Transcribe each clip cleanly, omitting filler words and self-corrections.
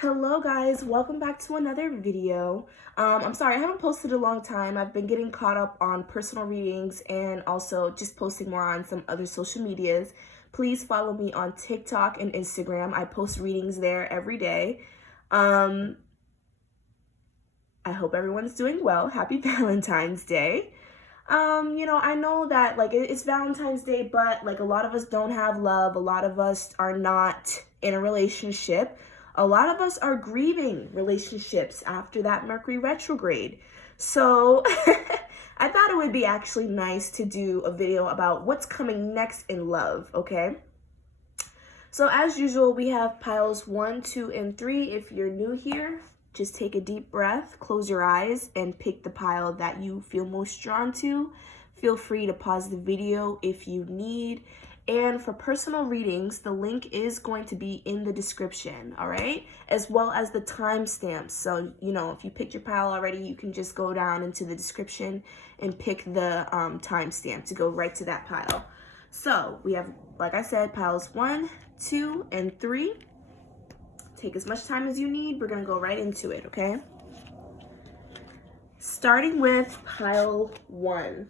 Hello guys, welcome back to another video. I'm sorry, I haven't posted a long time. I've been getting caught up on personal readings and also just posting more on some other social medias. Please follow me on TikTok and Instagram. I post readings there every day. I hope everyone's doing well. Happy Valentine's Day. I know that it's Valentine's Day, but like a lot of us don't have love. A lot of us are not in a relationship. A lot of us are grieving relationships after that Mercury retrograde. So I thought it would be actually nice to do a video about what's coming next in love, okay? So as usual, we have piles 1, 2, and 3. If you're new here, just take a deep breath, close your eyes, and pick the pile that you feel most drawn to. Feel free to pause the video if you need. And for personal readings, the link is going to be in the description, all right? As well as the timestamps. So, if you picked your pile already, you can just go down into the description and pick the timestamp to go right to that pile. So we have, like I said, piles 1, 2, and 3. Take as much time as you need. We're gonna go right into it, okay? Starting with pile 1.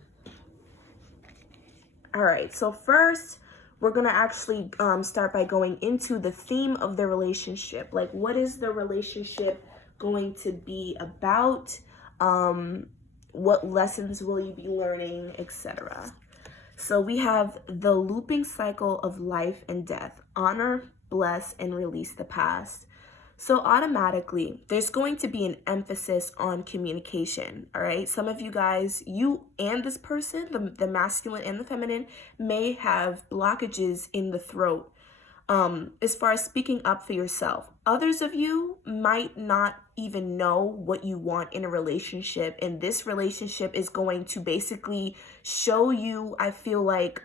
All right, so first, we're gonna actually start by going into the theme of the relationship. Like, what is the relationship going to be about? What lessons will you be learning, etc. So we have the looping cycle of life and death. Honor, bless, and release the past. So automatically, there's going to be an emphasis on communication, all right? Some of you guys, you and this person, the masculine and the feminine, may have blockages in the throat as far as speaking up for yourself. Others of you might not even know what you want in a relationship, and this relationship is going to basically show you, I feel like,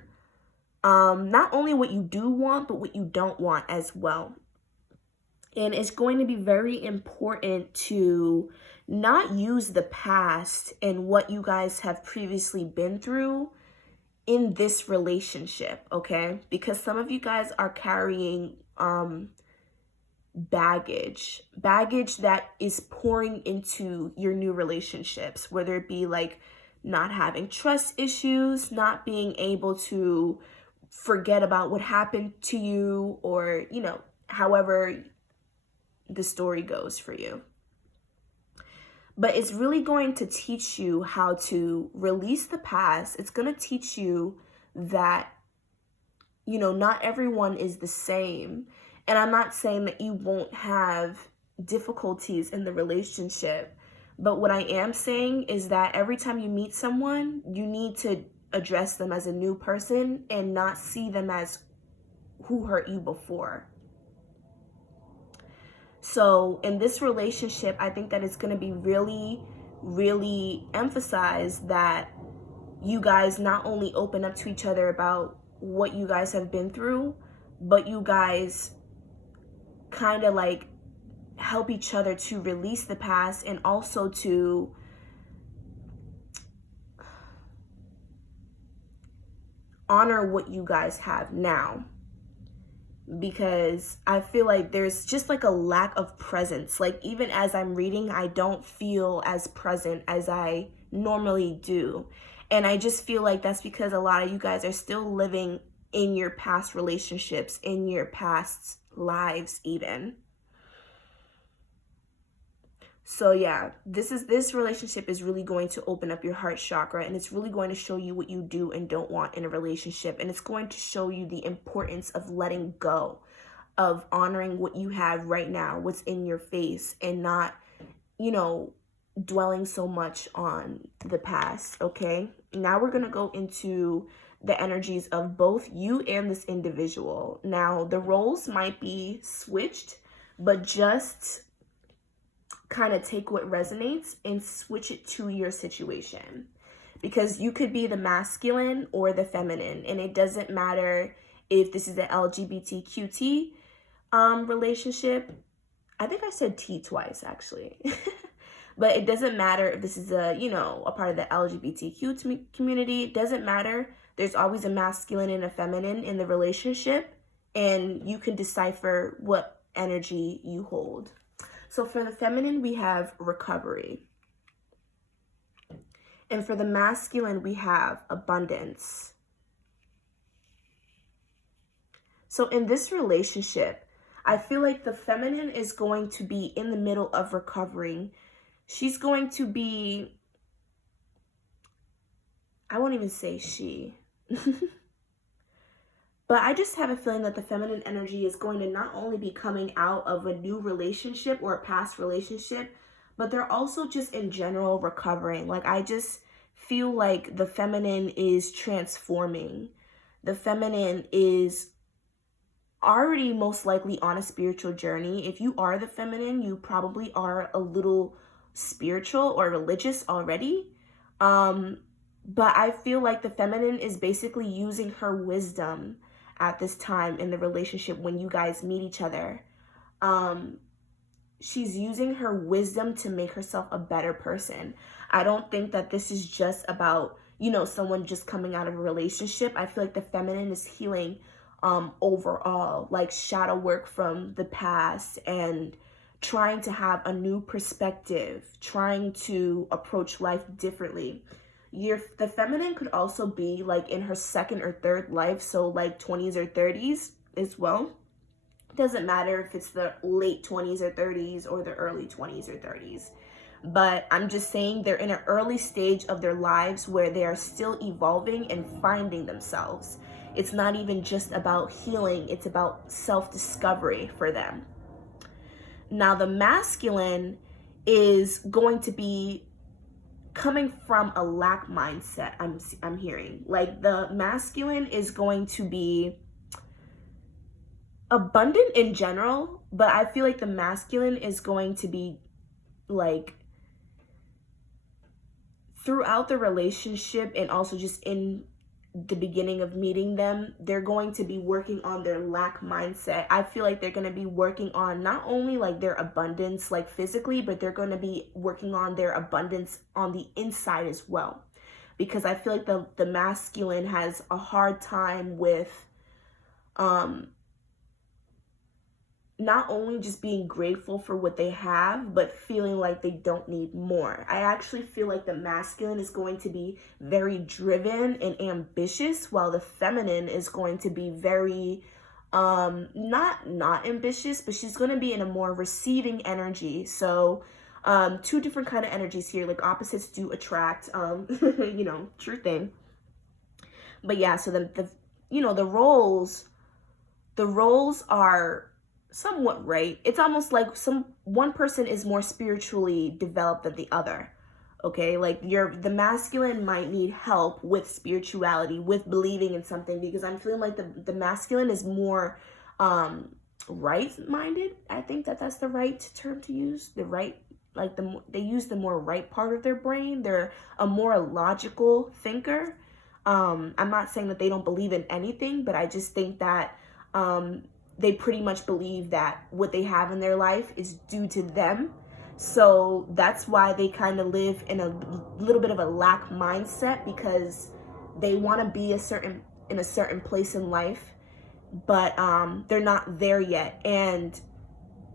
not only what you do want, but what you don't want as well. And it's going to be very important to not use the past and what you guys have previously been through in this relationship, okay? Because some of you guys are carrying baggage that is pouring into your new relationships, whether it be like not having trust issues, not being able to forget about what happened to you, or, however the story goes for you. But it's really going to teach you how to release the past. It's going to teach you that, not everyone is the same. And I'm not saying that you won't have difficulties in the relationship. But what I am saying is that every time you meet someone, you need to address them as a new person and not see them as who hurt you before. So in this relationship, I think that it's going to be really, really emphasized that you guys not only open up to each other about what you guys have been through, but you guys kind of like help each other to release the past and also to honor what you guys have now. Because I feel like there's just like a lack of presence. Like, even as I'm reading, I don't feel as present as I normally do. And I just feel like that's because a lot of you guys are still living in your past relationships, in your past lives even. So yeah, this relationship is really going to open up your heart chakra, and it's really going to show you what you do and don't want in a relationship. And it's going to show you the importance of letting go, of honoring what you have right now, what's in your face, and not, dwelling so much on the past, okay? Now we're going to go into the energies of both you and this individual. Now, the roles might be switched, but just kind of take what resonates and switch it to your situation, because you could be the masculine or the feminine, and it doesn't matter if this is an LGBTQT relationship. I think I said T twice actually. But it doesn't matter if this is a part of the LGBTQ community. It doesn't matter. There's always a masculine and a feminine in the relationship, and you can decipher what energy you hold. So for the feminine, we have recovery. And for the masculine, we have abundance. So in this relationship, I feel like the feminine is going to be in the middle of recovering. She's going to be, I won't even say she. But I just have a feeling that the feminine energy is going to not only be coming out of a new relationship or a past relationship, but they're also just in general recovering. Like, I just feel like the feminine is transforming. The feminine is already most likely on a spiritual journey. If you are the feminine, you probably are a little spiritual or religious already. But I feel like the feminine is basically using her wisdom at this time in the relationship when you guys meet each other. She's using her wisdom to make herself a better person. I don't think that this is just about, you know, someone just coming out of a relationship. I feel like the feminine is healing overall, like shadow work from the past and trying to have a new perspective, trying to approach life differently. The feminine could also be like in her second or third life, so like 20s or 30s as well. Doesn't matter if it's the late 20s or 30s or the early 20s or 30s. But I'm just saying they're in an early stage of their lives where they are still evolving and finding themselves. It's not even just about healing, it's about self-discovery for them. Now the masculine is going to be coming from a lack mindset. I'm hearing like the masculine is going to be abundant in general, but I feel like the masculine is going to be like throughout the relationship and also just in the beginning of meeting them, they're going to be working on their lack mindset. I feel like they're going to be working on not only like their abundance like physically, but they're going to be working on their abundance on the inside as well. Because I feel like the masculine has a hard time with not only just being grateful for what they have, but feeling like they don't need more. I actually feel like the masculine is going to be very driven and ambitious, while the feminine is going to be very, not ambitious, but she's going to be in a more receiving energy. So, two different kind of energies here, like opposites do attract, you know, true thing. But yeah, so the roles are somewhat right. It's almost like one person is more spiritually developed than the other. Okay, like the masculine might need help with spirituality, with believing in something, because I'm feeling like the masculine is more right-minded. I think that's the right term to use. The right, like they use the more right part of their brain. They're a more logical thinker. I'm not saying that they don't believe in anything, but I just think that they pretty much believe that what they have in their life is due to them. So that's why they kind of live in a little bit of a lack mindset, because they want to be in a certain place in life, but they're not there yet. And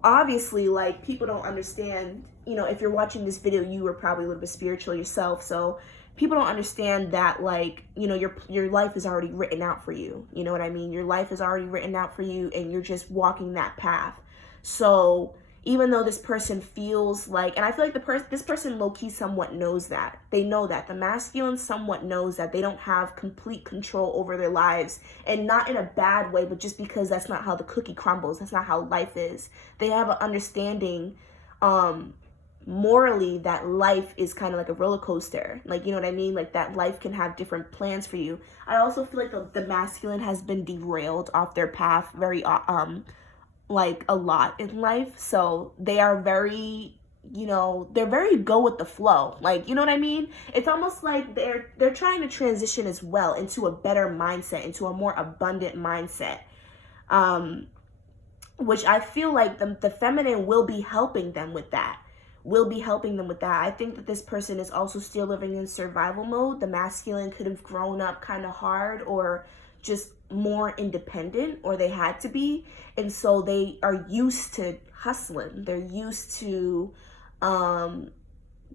obviously, like, people don't understand, you know, if you're watching this video, you were probably a little bit spiritual yourself. So people don't understand that, like, you know, your life is already written out for you. You know what I mean? Your life is already written out for you, and you're just walking that path. So even though this person feels like, and I feel like this person low-key somewhat knows that. They know that. The masculine somewhat knows that they don't have complete control over their lives, and not in a bad way, but just because that's not how the cookie crumbles. That's not how life is. They have an understanding, morally, that life is kind of like a roller coaster. Like, you know what I mean? Like, that life can have different plans for you. I also feel like the masculine has been derailed off their path very like a lot in life. So they are very, you know, they're very go with the flow. Like, you know what I mean? It's almost like they're trying to transition as well into a better mindset, into a more abundant mindset. Which I feel like the feminine will be helping them with that. I think that this person is also still living in survival mode. The masculine could have grown up kind of hard, or just more independent, or they had to be. And so they are used to hustling. They're used to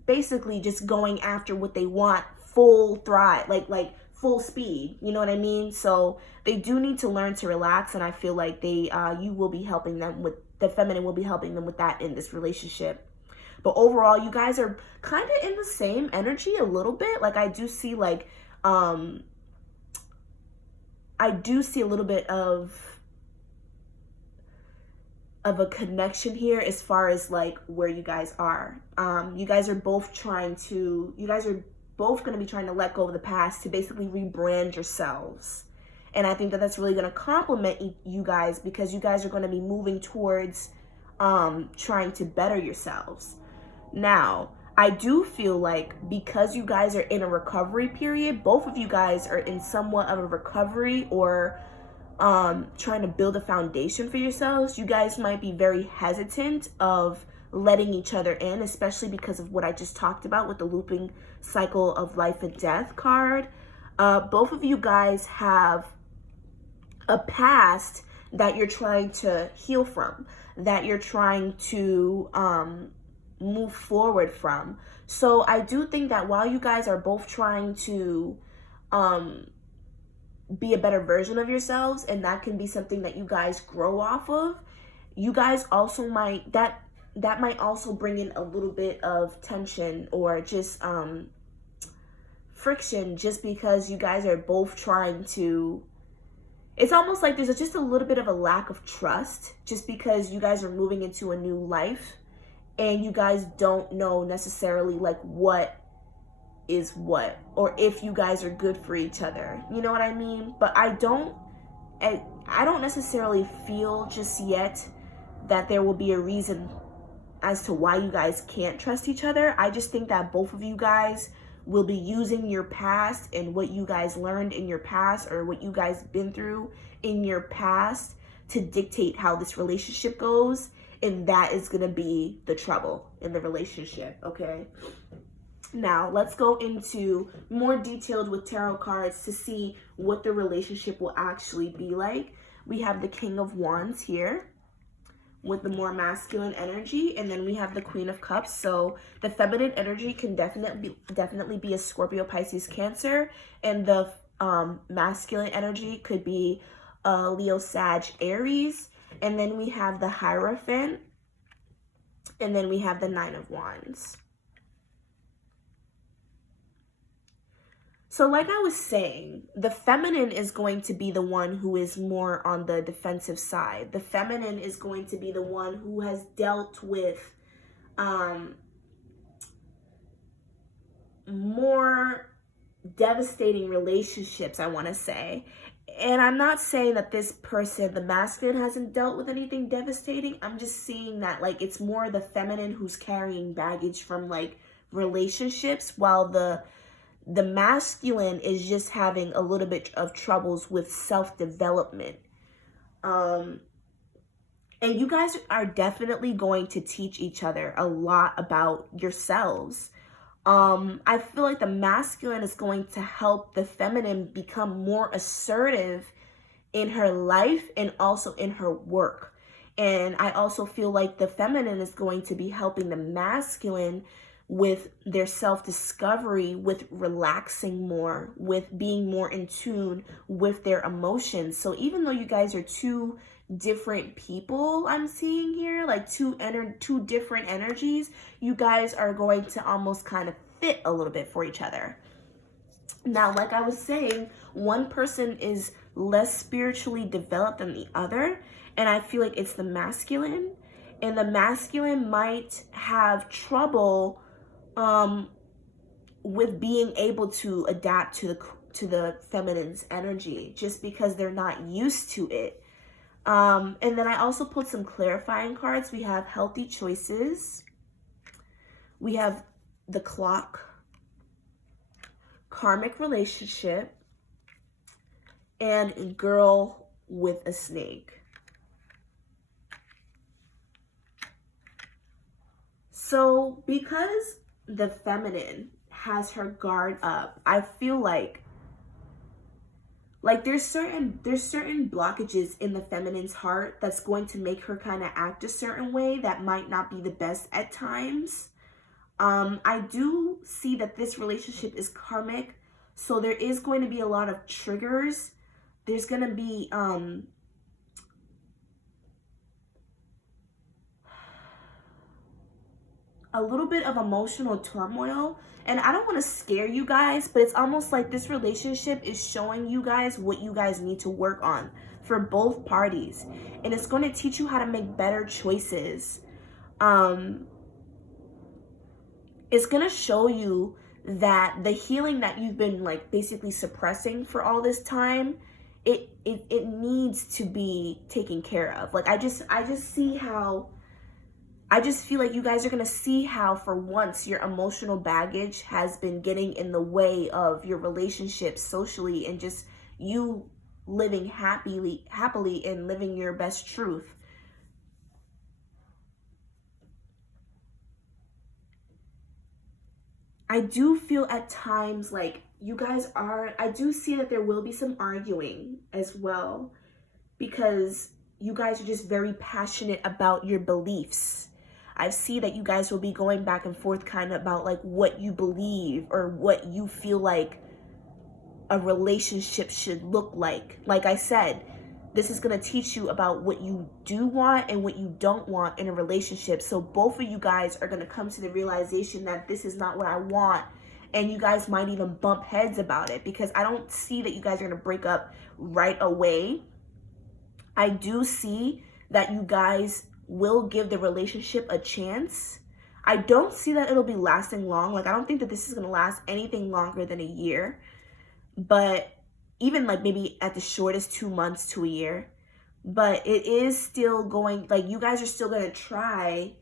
basically just going after what they want full thrive, like full speed. You know what I mean? So they do need to learn to relax, and I feel like you will be helping them with, the feminine will be helping them with that in this relationship. But overall, you guys are kind of in the same energy a little bit. Like I do see like I do see a little bit of a connection here as far as like where you guys are. You guys are both going to be trying to let go of the past to basically rebrand yourselves. And I think that that's really going to complement you guys, because you guys are going to be moving towards trying to better yourselves. Now, I do feel like because you guys are in a recovery period, both of you guys are in somewhat of a recovery or trying to build a foundation for yourselves. You guys might be very hesitant of letting each other in, especially because of what I just talked about with the looping cycle of life and death card. Both of you guys have a past that you're trying to heal from, that you're trying to move forward from. So I do think that while you guys are both trying to be a better version of yourselves, and that can be something that you guys grow off of, you guys also might, that might also bring in a little bit of tension or just friction, just because you guys are both trying to, it's almost like there's just a little bit of a lack of trust, just because you guys are moving into a new life and you guys don't know necessarily like what is what, or if you guys are good for each other. You know what I mean? But I don't necessarily feel just yet that there will be a reason as to why you guys can't trust each other. I just think that both of you guys will be using your past and what you guys learned in your past, or what you guys been through in your past, to dictate how this relationship goes. And that is going to be the trouble in the relationship, okay? Now, let's go into more detailed with tarot cards to see what the relationship will actually be like. We have the King of Wands here with the more masculine energy, and then we have the Queen of Cups. So the feminine energy can definitely be a Scorpio, Pisces, Cancer, and the masculine energy could be Leo, Sag, Aries. And then we have the Hierophant, and then we have the Nine of Wands. So like I was saying, the feminine is going to be the one who is more on the defensive side. The feminine is going to be the one who has dealt with more devastating relationships, I want to say. And I'm not saying that this person, the masculine, hasn't dealt with anything devastating. I'm just seeing that like it's more the feminine who's carrying baggage from like relationships, while the masculine is just having a little bit of troubles with self-development. And you guys are definitely going to teach each other a lot about yourselves. I feel like the masculine is going to help the feminine become more assertive in her life and also in her work. And I also feel like the feminine is going to be helping the masculine with their self-discovery, with relaxing more, with being more in tune with their emotions. So even though you guys are two different people, I'm seeing here, like two different energies, you guys are going to almost kind of fit a little bit for each other. Now, like I was saying, one person is less spiritually developed than the other, and I feel like it's the masculine, and the masculine might have trouble with being able to adapt to the feminine's energy, just because they're not used to it. And then I also put some clarifying cards. We have healthy choices. We have the clock, karmic relationship, and girl with a snake. So because the feminine has her guard up, I feel like Like there's certain blockages in the feminine's heart that's going to make her kind of act a certain way that might not be the best at times. I do see that this relationship is karmic, so there is going to be a lot of triggers. There's going to be a little bit of emotional turmoil. And I don't want to scare you guys, but it's almost like this relationship is showing you guys what you guys need to work on for both parties. And it's going to teach you how to make better choices. It's going to show you that the healing that you've been like basically suppressing for all this time, it needs to be taken care of. Like I just feel like you guys are going to see how for once your emotional baggage has been getting in the way of your relationship socially and just you living happily and living your best truth. I do feel at times like you guys are, I do see that there will be some arguing as well, because you guys are just very passionate about your beliefs. I see that you guys will be going back and forth kind of about like what you believe or what you feel like a relationship should look like. Like I said, this is going to teach you about what you do want and what you don't want in a relationship. So both of you guys are going to come to the realization that this is not what I want. And you guys might even bump heads about it, because I don't see that you guys are going to break up right away. I do see that you guys will give the relationship a chance. I don't see that it'll be lasting long. Like I don't think that this is going to last anything longer than a year. But even like maybe at the shortest 2 months to a year. But it is still going, like you guys are still going to try,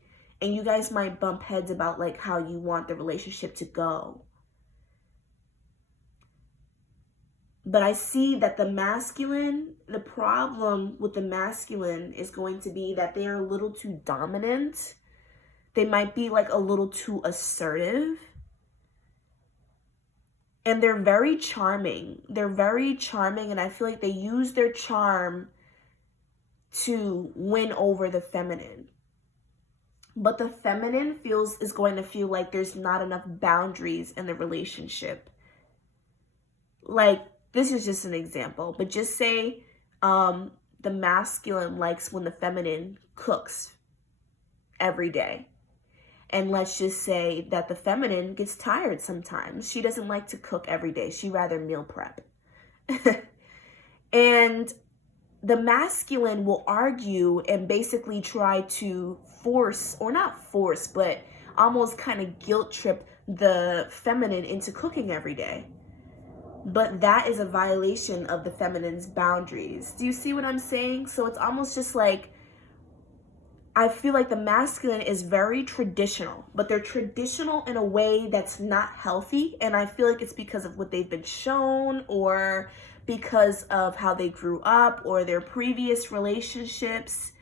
and you guys might bump heads about like how you want the relationship to go. But I see that the problem with the masculine is going to be that they are a little too dominant. They might be like a little too assertive. And they're very charming. They're very charming, and I feel like they use their charm to win over the feminine. But the feminine is going to feel like there's not enough boundaries in the relationship. Like, this is just an example, but just say the masculine likes when the feminine cooks every day. And let's just say that the feminine gets tired sometimes. She doesn't like to cook every day. She'd rather meal prep. And the masculine will argue and basically try to force, or not force, but almost kind of guilt trip the feminine into cooking every day. But that is a violation of the feminine's boundaries. Do you see what I'm saying? So it's almost just like, I feel like the masculine is very traditional, but they're traditional in a way that's not healthy. And I feel like it's because of what they've been shown, or because of how they grew up, or their previous relationships,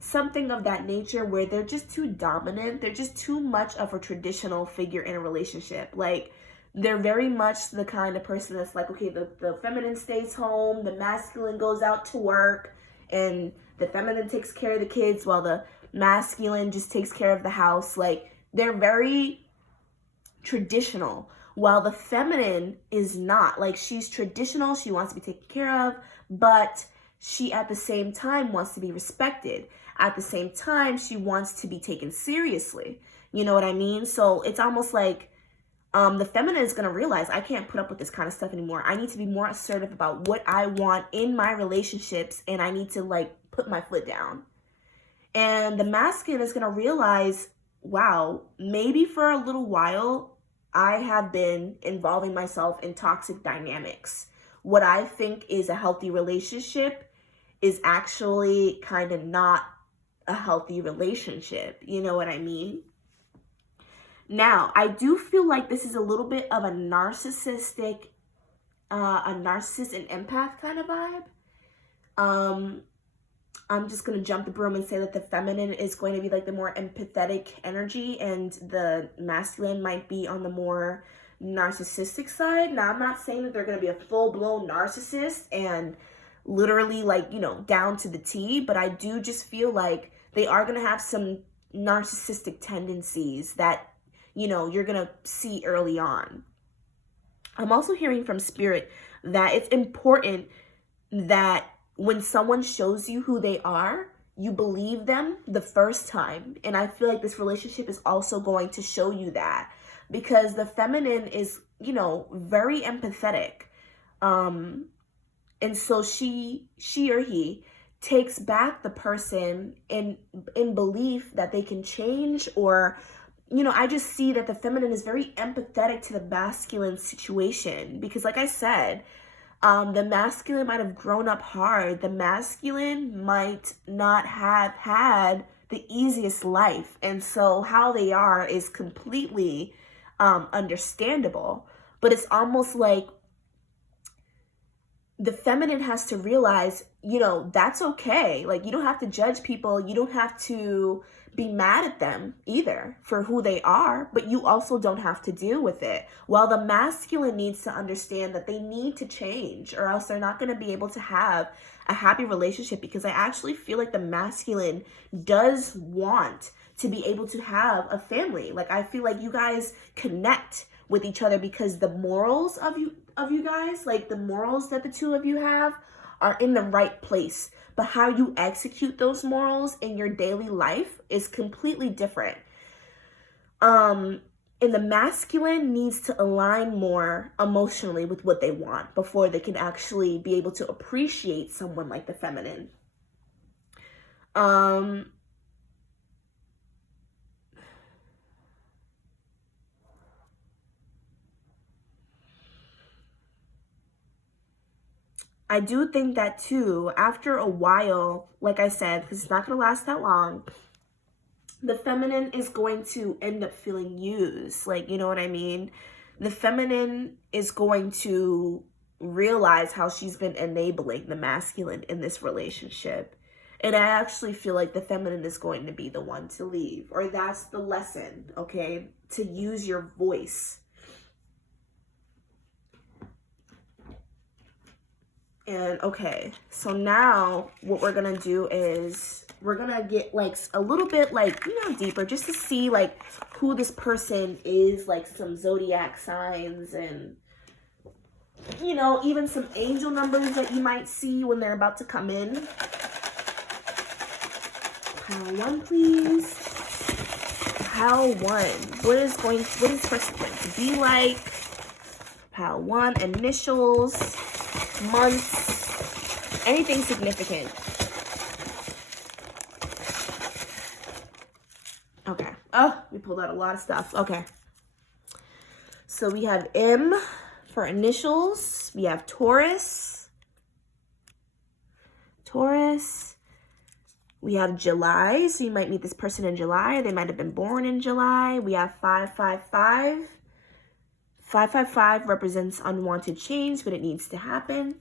something of that nature, where they're just too dominant. They're just too much of a traditional figure in a relationship. Like, they're very much the kind of person that's like, okay, the feminine stays home, the masculine goes out to work, and the feminine takes care of the kids while the masculine just takes care of the house. Like, they're very traditional, while the feminine is not. Like, she's traditional, she wants to be taken care of, but she at the same time wants to be respected. At the same time, she wants to be taken seriously. You know what I mean? So it's almost like the feminine is going to realize, I can't put up with this kind of stuff anymore. I need to be more assertive about what I want in my relationships, and I need to like put my foot down. And the masculine is going to realize, wow, maybe for a little while, I have been involving myself in toxic dynamics. What I think is a healthy relationship is actually kind of not a healthy relationship. You know what I mean? Now, I do feel like this is a little bit of a narcissist and empath kind of vibe. I'm just going to jump the broom and say that the feminine is going to be like the more empathetic energy, and the masculine might be on the more narcissistic side. Now, I'm not saying that they're going to be a full-blown narcissist and literally like, you know, down to the T, but I do just feel like they are going to have some narcissistic tendencies that, you know, you're going to see early on. I'm also hearing from Spirit that it's important that when someone shows you who they are, you believe them the first time. And I feel like this relationship is also going to show you that, because the feminine is, you know, very empathetic. And so she or he takes back the person in belief that they can change, or, you know, I just see that the feminine is very empathetic to the masculine situation, because like I said, the masculine might have grown up hard. The masculine might not have had the easiest life. And so how they are is completely understandable. But it's almost like the feminine has to realize, you know, that's okay. Like, you don't have to judge people. You don't have to be mad at them either for who they are, but you also don't have to deal with it. While the masculine needs to understand that they need to change, or else they're not going to be able to have a happy relationship, because I actually feel like the masculine does want to be able to have a family. Like, I feel like you guys connect with each other because the morals of you guys, like the morals that the two of you have, are in the right place. But how you execute those morals in your daily life is completely different. And the masculine needs to align more emotionally with what they want before they can actually be able to appreciate someone like the feminine. I do think that too, after a while, like I said, because it's not going to last that long, the feminine is going to end up feeling used. Like, you know what I mean? The feminine is going to realize how she's been enabling the masculine in this relationship. And I actually feel like the feminine is going to be the one to leave. Or that's the lesson, okay? To use your voice. And okay, so now what we're gonna do is we're gonna get like a little bit like, you know, deeper, just to see like who this person is, like some zodiac signs, and, you know, even some angel numbers that you might see when they're about to come in. Pile 1, please. Pile 1. What is this person going to be like? Pile 1, initials, months, anything significant. Okay. Oh, we pulled out a lot of stuff. Okay. So we have M for initials. We have Taurus. We have July. So you might meet this person in July. They might have been born in July. We have 555. 555 represents unwanted change, but it needs to happen.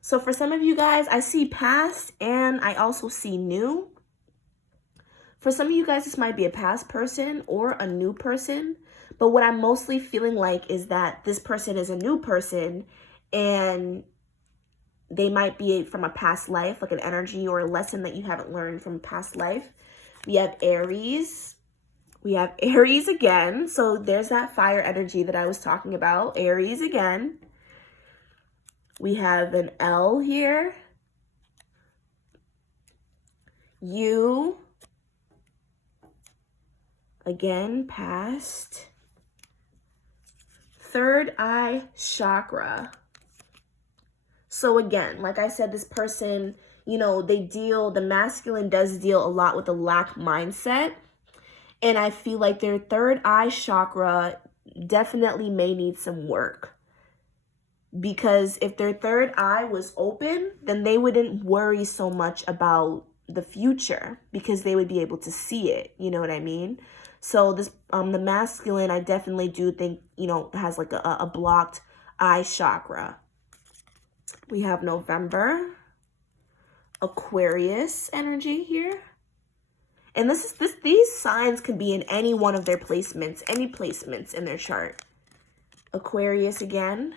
So for some of you guys, I see past and I also see new. For some of you guys, this might be a past person or a new person. But what I'm mostly feeling like is that this person is a new person, and they might be from a past life, like an energy or a lesson that you haven't learned from a past life. We have Aries. We have Aries again. So there's that fire energy that I was talking about. Aries again. We have an L here. U. Again, past. Third eye chakra. So again, like I said, this person, you know, the masculine does deal a lot with the lack mindset. And I feel like their third eye chakra definitely may need some work. Because if their third eye was open, then they wouldn't worry so much about the future, because they would be able to see it. You know what I mean? So this, the masculine, I definitely do think, you know, has like a blocked eye chakra. We have November, Aquarius energy here. And these signs could be in any one of their placements, any placements in their chart. Aquarius again.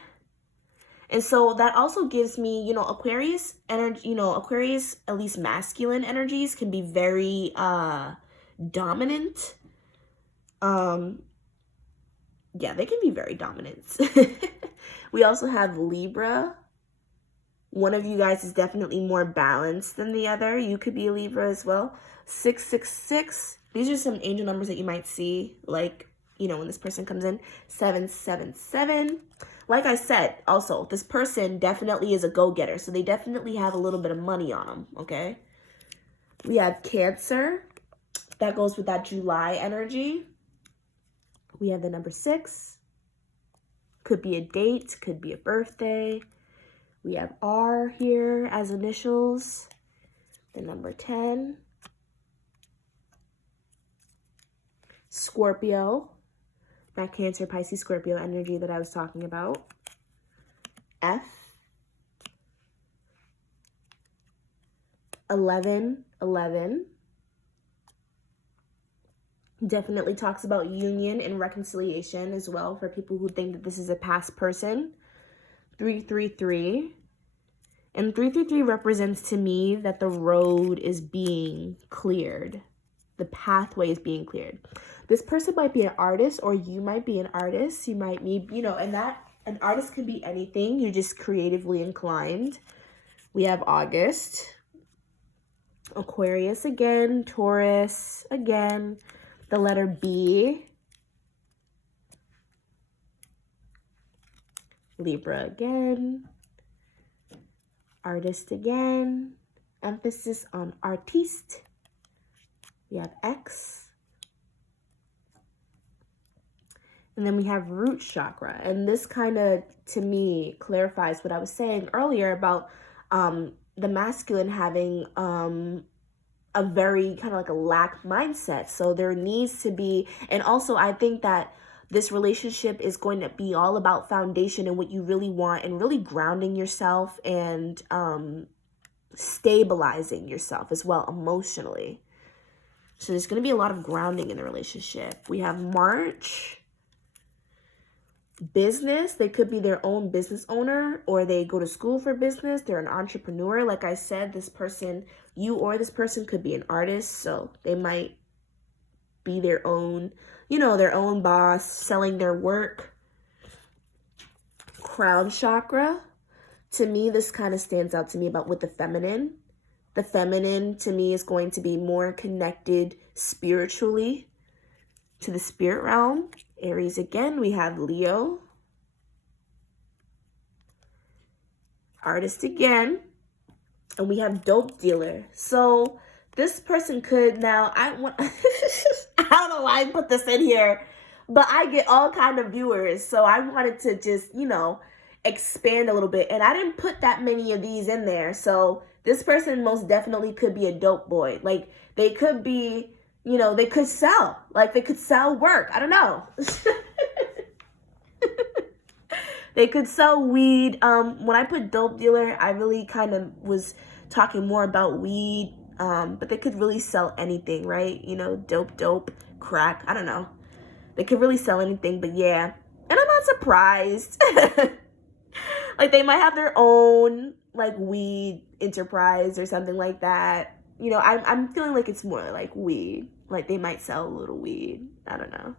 And so that also gives me, Aquarius energy, Aquarius, at least masculine energies, can be very dominant. Yeah, they can be very dominant. We also have Libra. One of you guys is definitely more balanced than the other. You could be a Libra as well. 666. These are some angel numbers that you might see, like, when this person comes in. 777. Like I said, also, this person definitely is a go-getter. So they definitely have a little bit of money on them, okay? We have Cancer. That goes with that July energy. We have the number 6. Could be a date, could be a birthday. We have R here as initials. The number 10. Scorpio. That Cancer, Pisces, Scorpio energy that I was talking about. F. 1111. Definitely talks about union and reconciliation as well for people who think that this is a past person. 333. And 333 represents to me that the road is being cleared. The pathway is being cleared. This person might be an artist, or you might be an artist. You might be, and that an artist can be anything. You're just creatively inclined. We have August. Aquarius again. Taurus again. The letter B. Libra again. Artist again. Emphasis on artiste. We have X. And then we have root chakra. And this kind of, to me, clarifies what I was saying earlier about the masculine having a very kind of like a lack mindset. So there needs to be, and also I think that this relationship is going to be all about foundation and what you really want, and really grounding yourself and stabilizing yourself as well emotionally. So there's going to be a lot of grounding in the relationship. We have March. Business. They could be their own business owner, or they go to school for business. They're an entrepreneur. Like I said, this person, you or this person could be an artist. So they might be their own, their own boss, selling their work. Crown chakra. To me, this kind of stands out to me about with the feminine. The feminine to me is going to be more connected spiritually to the spirit realm. Aries again, we have Leo. Artist again. And we have dope dealer. So this person could now, I don't know why I put this in here, but I get all kind of viewers. So I wanted to just, expand a little bit. And I didn't put that many of these in there. So this person most definitely could be a dope boy. Like they could be, they could sell. Like they could sell work. I don't know. They could sell weed. When I put dope dealer, I really kind of was talking more about weed. But they could really sell anything, right? Dope, crack. I don't know. They could really sell anything, but yeah. And I'm not surprised. Like they might have their own like weed enterprise or something like that. I'm feeling like it's more like weed. Like they might sell a little weed. I don't know.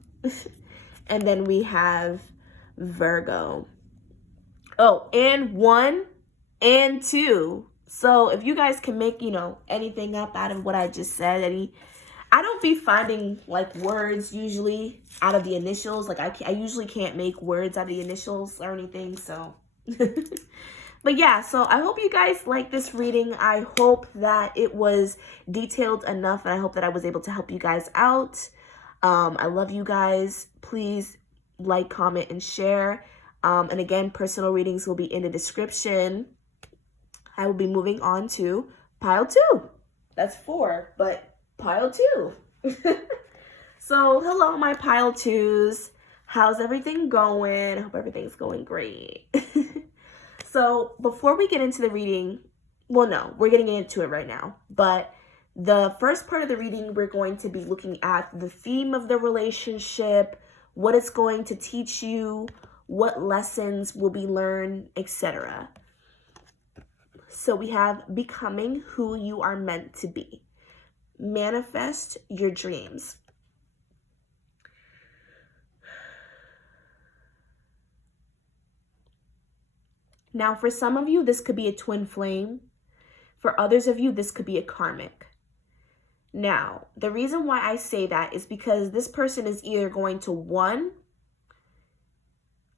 And then we have Virgo. Oh, and 1 and 2. So if you guys can make, anything up out of what I just said, I don't be finding like words usually out of the initials. Like I usually can't make words out of the initials or anything. So, but yeah, so I hope you guys like this reading. I hope that it was detailed enough, and I hope that I was able to help you guys out. I love you guys. Please like, comment, and share. And again, personal readings will be in the description. I will be moving on to pile 2. That's 4, but pile 2. So, hello, my pile 2s. How's everything going? I hope everything's going great. So, before we get into the reading, well, no, we're getting into it right now. But the first part of the reading, we're going to be looking at the theme of the relationship, what it's going to teach you, what lessons will be learned, etc. So we have becoming who you are meant to be. Manifest your dreams. Now, for some of you, this could be a twin flame. For others of you, this could be a karmic. Now, the reason why I say that is because this person is either going to, one,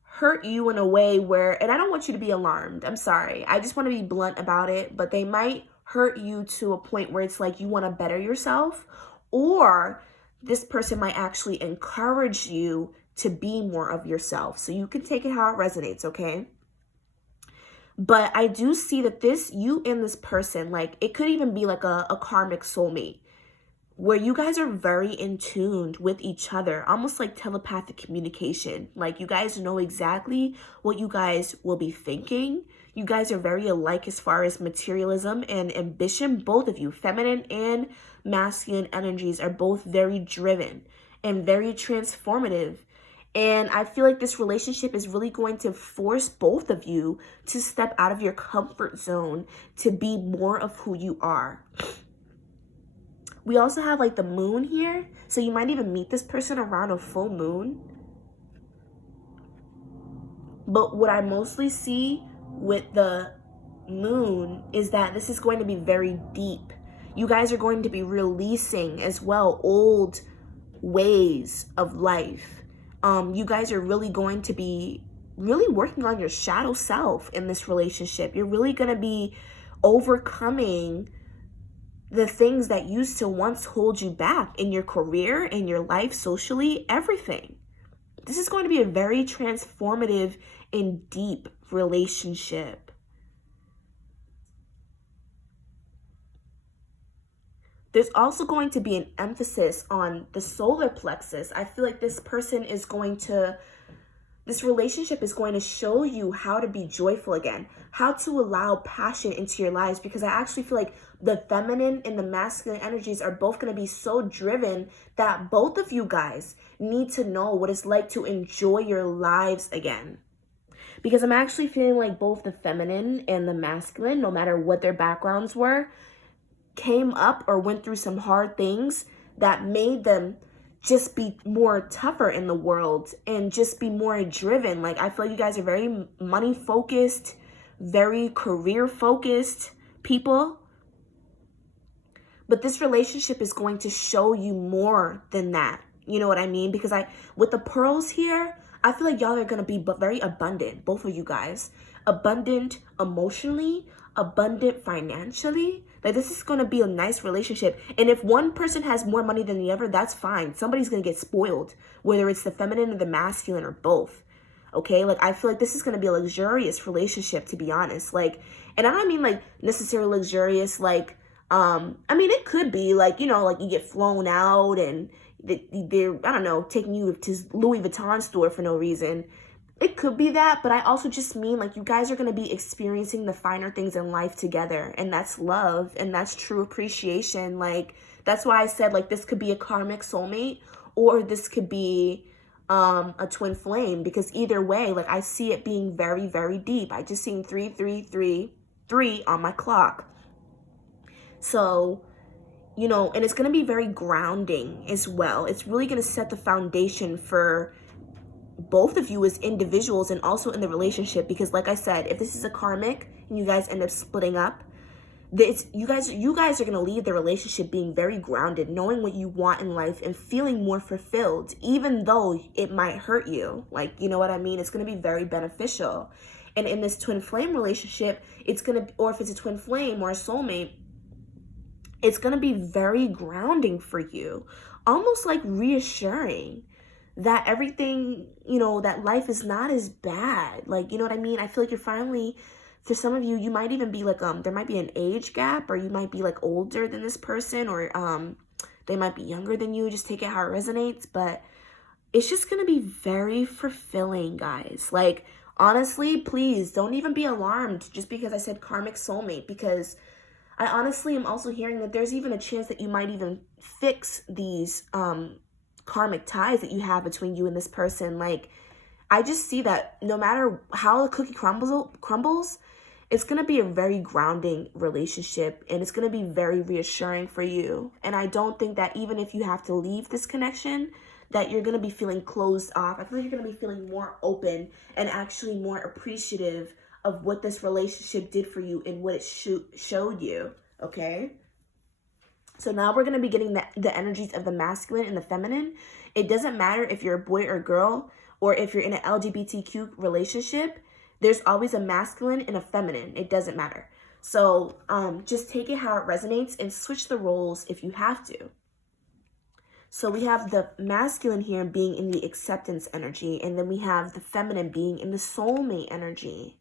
hurt you in a way where, and I don't want you to be alarmed, I'm sorry, I just want to be blunt about it, but they might hurt you to a point where it's like you want to better yourself, or this person might actually encourage you to be more of yourself. So you can take it how it resonates, okay? But I do see that you and this person, like, it could even be like a karmic soulmate, where you guys are very in tune with each other, almost like telepathic communication. Like, you guys know exactly what you guys will be thinking. You guys are very alike as far as materialism and ambition. Both of you, feminine and masculine energies, are both very driven and very transformative. And I feel like this relationship is really going to force both of you to step out of your comfort zone to be more of who you are. We also have like the moon here. So you might even meet this person around a full moon. But what I mostly see with the moon is that this is going to be very deep. You guys are going to be releasing as well old ways of life. You guys are really going to be really working on your shadow self in this relationship. You're really going to be overcoming the things that used to once hold you back in your career, in your life, socially, everything. This is going to be a very transformative and deep relationship. There's also going to be an emphasis on the solar plexus. I feel like this relationship is going to show you how to be joyful again, how to allow passion into your lives, because I actually feel like the feminine and the masculine energies are both going to be so driven that both of you guys need to know what it's like to enjoy your lives again. Because I'm actually feeling like both the feminine and the masculine, no matter what their backgrounds were, came up or went through some hard things that made them just be more tougher in the world and just be more driven. Like, I feel like you guys are very money focused, very career focused people. But this relationship is going to show you more than that. You know what I mean? Because with the pearls here, I feel like y'all are going to be very abundant, both of you guys. Abundant emotionally, abundant financially. Like, this is going to be a nice relationship. And if one person has more money than the other, that's fine. Somebody's going to get spoiled, whether it's the feminine or the masculine or both. Okay? Like, I feel like this is going to be a luxurious relationship, to be honest. Like, and I don't mean like necessarily luxurious, like, I mean, it could be like, you know, like you get flown out and they're, I don't know, taking you to Louis Vuitton store for no reason. It could be that, but I also just mean like you guys are going to be experiencing the finer things in life together, and that's love, and that's true appreciation. Like, that's why I said like this could be a karmic soulmate, or this could be a twin flame, because either way, like, I see it being very, very deep. I just seen 333 on my clock. So, you know, and it's going to be very grounding as well. It's really going to set the foundation for both of you as individuals and also in the relationship, because like I said, if this is a karmic and you guys end up splitting up, you guys are going to leave the relationship being very grounded, knowing what you want in life and feeling more fulfilled, even though it might hurt you. Like, you know what I mean? It's going to be very beneficial. And in this twin flame relationship, it's going to, or if it's a twin flame or a soulmate, it's going to be very grounding for you, almost like reassuring that everything, you know, that life is not as bad. Like, you know what I mean? I feel like you're finally, for some of you, you might even be like, there might be an age gap, or you might be like older than this person, or they might be younger than you. Just take it how it resonates. But it's just going to be very fulfilling, guys. Like, honestly, please don't even be alarmed just because I said karmic soulmate, because I honestly am also hearing that there's even a chance that you might even fix these karmic ties that you have between you and this person. Like, I just see that no matter how the cookie crumbles, it's going to be a very grounding relationship, and it's going to be very reassuring for you. And I don't think that even if you have to leave this connection, that you're going to be feeling closed off. I feel like you're going to be feeling more open and actually more appreciative of what this relationship did for you and what it showed you, okay? So now we're going to be getting the energies of the masculine and the feminine. It doesn't matter if you're a boy or girl, or if you're in an LGBTQ relationship, there's always a masculine and a feminine. It doesn't matter. So just take it how it resonates and switch the roles if you have to. So we have the masculine here being in the acceptance energy, and then we have the feminine being in the soulmate energy.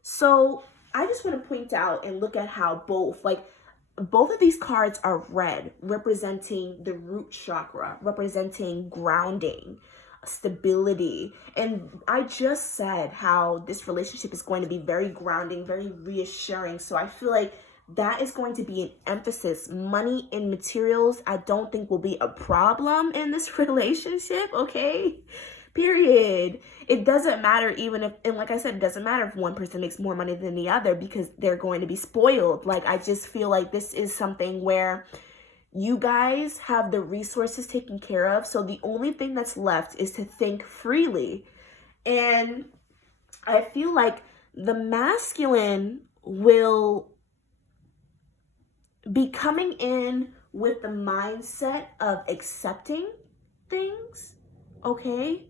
So I just want to point out and look at how both of these cards are red, representing the root chakra, representing grounding, stability. And I just said how this relationship is going to be very grounding, very reassuring. So I feel like that is going to be an emphasis. Money and materials, I don't think will be a problem in this relationship, okay? Period. It doesn't matter even if, and like I said, it doesn't matter if one person makes more money than the other, because they're going to be spoiled. Like, I just feel like this is something where you guys have the resources taken care of. So the only thing that's left is to think freely. And I feel like the masculine will be coming in with the mindset of accepting things, okay?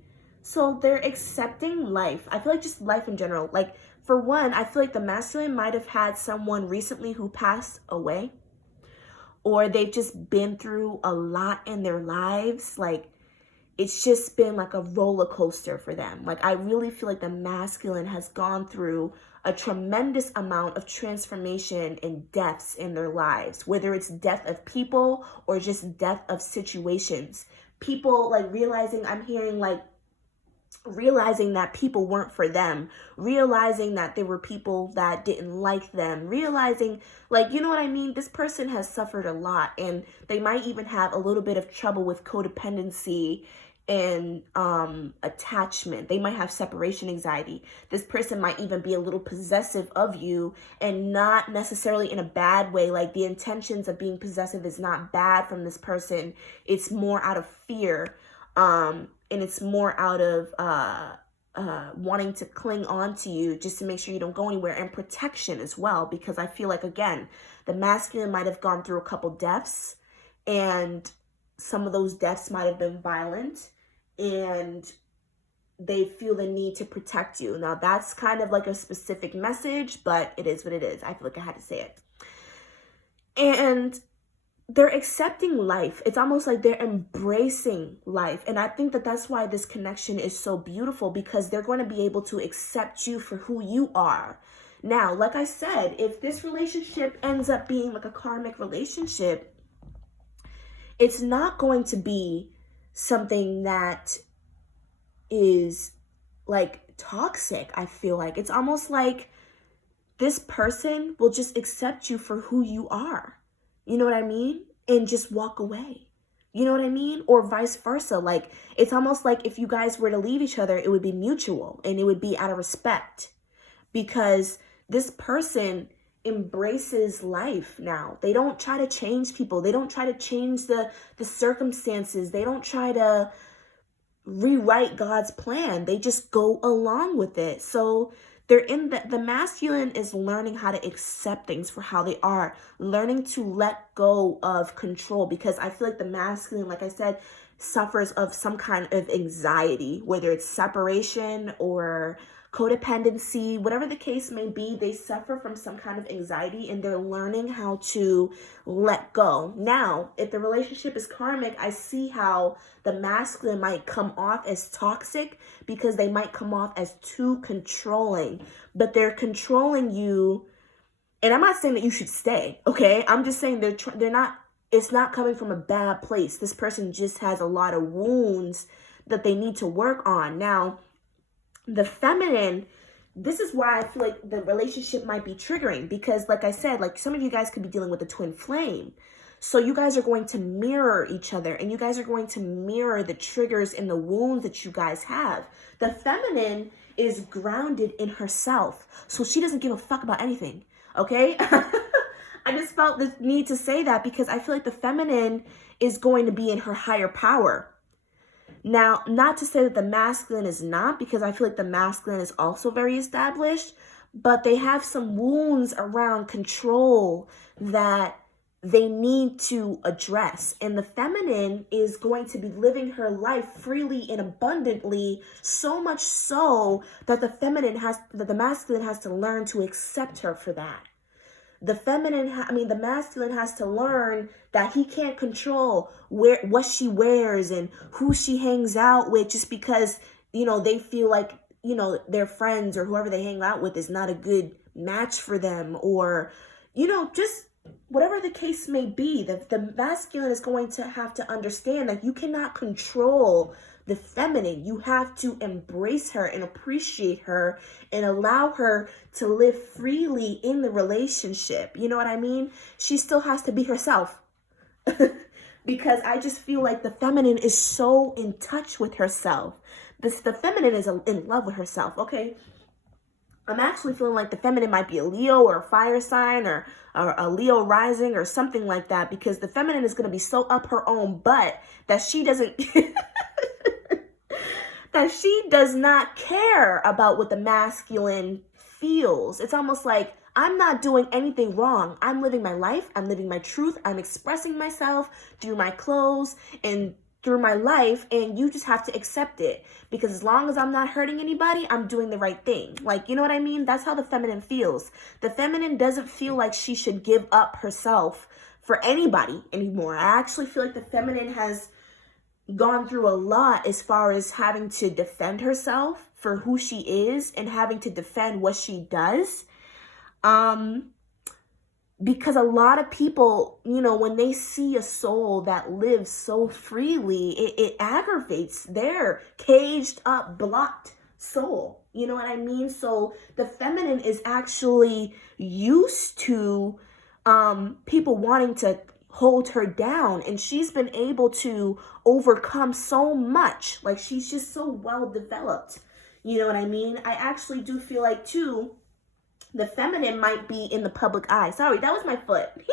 So they're accepting life. I feel like just life in general. Like, for one, I feel like the masculine might have had someone recently who passed away, or they've just been through a lot in their lives. Like, it's just been like a roller coaster for them. Like, I really feel like the masculine has gone through a tremendous amount of transformation and deaths in their lives, whether it's death of people or just death of situations. People like realizing that people weren't for them, realizing that there were people that didn't like them, realizing, like, you know what I mean? This person has suffered a lot, and they might even have a little bit of trouble with codependency and attachment. They might have separation anxiety. This person might even be a little possessive of you, and not necessarily in a bad way. Like, the intentions of being possessive is not bad from this person. It's more out of fear. And it's more out of wanting to cling on to you just to make sure you don't go anywhere, and protection as well, because I feel like, again, the masculine might have gone through a couple deaths, and some of those deaths might have been violent, and they feel the need to protect you. Now, that's kind of like a specific message, but it is what it is. I feel like I had to say it. And they're accepting life. It's almost like they're embracing life. And I think that that's why this connection is so beautiful, because they're going to be able to accept you for who you are. Now, like I said, if this relationship ends up being like a karmic relationship, it's not going to be something that is like toxic. I feel like it's almost like this person will just accept you for who you are. You know what I mean? And just walk away. You know what I mean? Or vice versa. Like, it's almost like if you guys were to leave each other, it would be mutual, and it would be out of respect, because this person embraces life now. They don't try to change people. They don't try to change the circumstances. They don't try to rewrite God's plan. They just go along with it. So they're in the masculine is learning how to accept things for how they are, learning to let go of control, because I feel like the masculine, like I said, suffers of some kind of anxiety, whether it's separation or codependency, whatever the case may be. They suffer from some kind of anxiety, and they're learning how to let go. Now, if the relationship is karmic, I see how the masculine might come off as toxic, because they might come off as too controlling, but they're controlling you. And I'm not saying that you should stay, okay? I'm just saying they're not, it's not coming from a bad place. This person just has a lot of wounds that they need to work on. Now, the feminine, this is why I feel like the relationship might be triggering, because like I said, like some of you guys could be dealing with a twin flame. So you guys are going to mirror each other, and you guys are going to mirror the triggers and the wounds that you guys have. The feminine is grounded in herself, so she doesn't give a fuck about anything, okay? I just felt the need to say that because I feel like the feminine is going to be in her higher power. Now, not to say that the masculine is not, because I feel like the masculine is also very established, but they have some wounds around control that they need to address. And the feminine is going to be living her life freely and abundantly, so much so that the masculine has to learn to accept her for that. The masculine has to learn that he can't control what she wears and who she hangs out with just because, they feel like, their friends or whoever they hang out with is not a good match for them, or, just whatever the case may be. The masculine is going to have to understand that you cannot control the feminine. You have to embrace her and appreciate her and allow her to live freely in the relationship. You know what I mean? She still has to be herself. Because I just feel like the feminine is so in touch with herself. The feminine is in love with herself, okay? I'm actually feeling like the feminine might be a Leo or a fire sign or a Leo rising or something like that, because the feminine is going to be so up her own butt that she doesn't that she does not care about what the masculine feels. It's almost like, I'm not doing anything wrong. I'm living my life. I'm living my truth. I'm expressing myself through my clothes and through my life, and you just have to accept it, because as long as I'm not hurting anybody, I'm doing the right thing. Like, you know what I mean? That's how the feminine feels. The feminine doesn't feel like she should give up herself for anybody anymore. I actually feel like the feminine has gone through a lot as far as having to defend herself for who she is and having to defend what she does. Because a lot of people, when they see a soul that lives so freely, it aggravates their caged up, blocked soul. You know what I mean? So the feminine is actually used to people wanting to hold her down, and she's been able to overcome so much. Like, she's just so well developed. You know what I mean? I actually do feel like, too, the feminine might be in the public eye. Sorry, that was my foot. I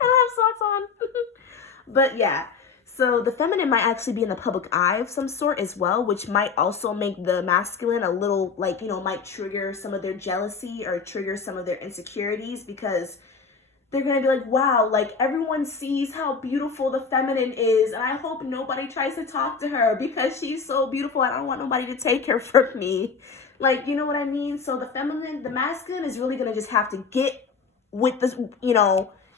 don't have socks on. But yeah, so the feminine might actually be in the public eye of some sort as well, which might also make the masculine a little, like, might trigger some of their jealousy or trigger some of their insecurities, because they're going to be like, wow, like, everyone sees how beautiful the feminine is, and I hope nobody tries to talk to her because she's so beautiful. I don't want nobody to take her from me. Like, you know what I mean? So the masculine is really going to just have to get with the,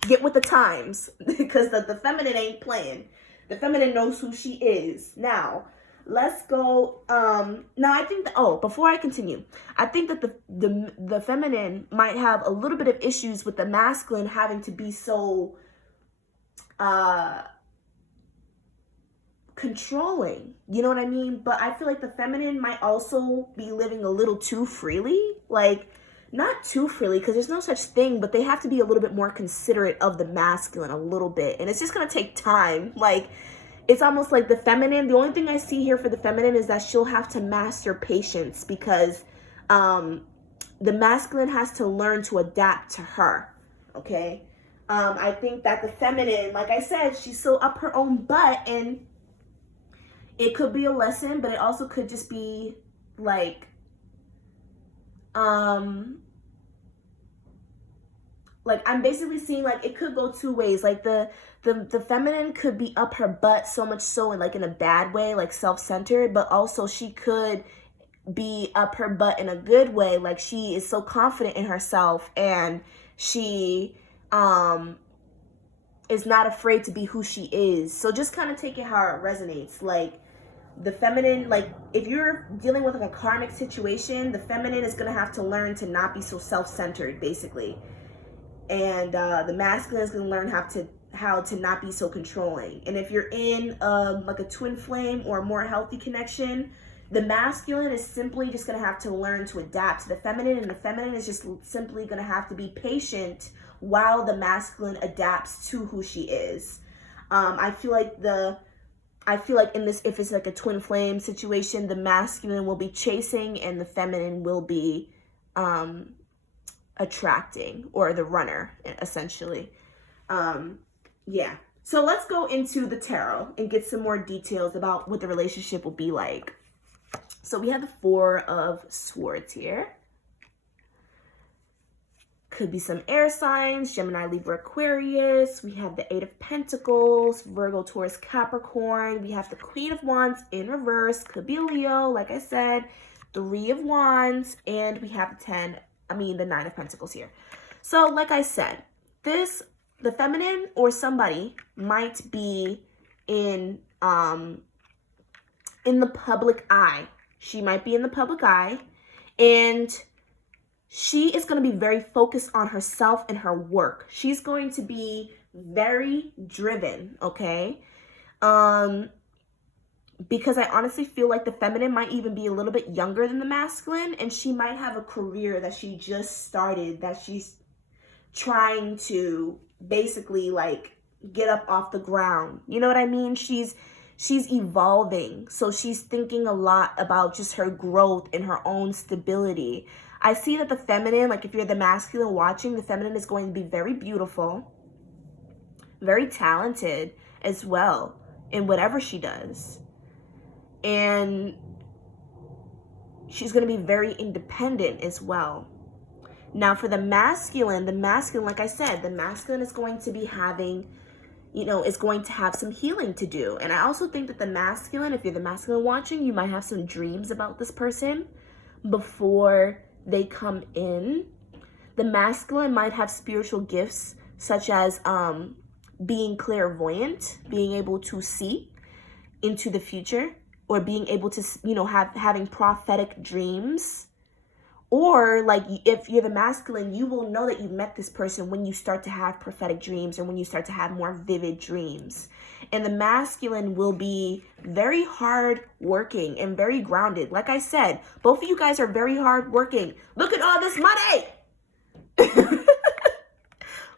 get with the times, because the feminine ain't playing. The feminine knows who she is. Now, let's go. Now, I think that, before I continue, I think that the feminine might have a little bit of issues with the masculine having to be so controlling. You know what I mean? But I feel like the feminine might also be living a little too freely. Like, not too freely, because there's no such thing, but they have to be a little bit more considerate of the masculine a little bit. And it's just going to take time. Like, it's almost like the feminine, the only thing I see here for the feminine is that she'll have to master patience, because the masculine has to learn to adapt to her. Okay? I think that the feminine, like I said, she's so up her own butt, and it could be a lesson, but it also could just be like, I'm basically seeing, like, it could go two ways. Like, the feminine could be up her butt so much so in a bad way, like self-centered, but also she could be up her butt in a good way. Like, she is so confident in herself, and she is not afraid to be who she is. So just kind of take it how it resonates. Like, the feminine, like, if you're dealing with, like, a karmic situation, the feminine is going to have to learn to not be so self-centered, basically. And the masculine is going to learn how to not be so controlling. And if you're in like a twin flame or a more healthy connection, the masculine is simply just going to have to learn to adapt to the feminine, and the feminine is just simply going to have to be patient while the masculine adapts to who she is. I feel like in this, if it's like a twin flame situation, the masculine will be chasing and the feminine will be attracting, or the runner, essentially. Yeah. So let's go into the tarot and get some more details about what the relationship will be like. So we have the Four of Swords here. Could be some air signs, Gemini, Libra, Aquarius. We have the Eight of Pentacles, Virgo, Taurus, Capricorn. We have the Queen of Wands in reverse. Could be a Leo, like I said. Three of Wands. And we have the Nine of Pentacles here. So like I said, the feminine or somebody might be in the public eye. She might be in the public eye, and she is going to be very focused on herself and her work. She's going to be very driven, okay? Because I honestly feel like the feminine might even be a little bit younger than the masculine, and she might have a career that she just started, that she's trying to basically like get up off the ground. You know what I mean? She's evolving. So she's thinking a lot about just her growth and her own stability. I see that the feminine, like if you're the masculine watching, the feminine is going to be very beautiful, very talented as well in whatever she does. And she's going to be very independent as well. Now for the masculine, like I said, the masculine is going to be having, is going to have some healing to do. And I also think that the masculine, if you're the masculine watching, you might have some dreams about this person before they come in. The masculine might have spiritual gifts such as being clairvoyant, being able to see into the future, or being able to, having prophetic dreams. Or like if you're the masculine, you will know that you met this person when you start to have prophetic dreams, or when you start to have more vivid dreams. And the masculine will be very hard working and very grounded. Like I said, both of you guys are very hard working. Look at all this money.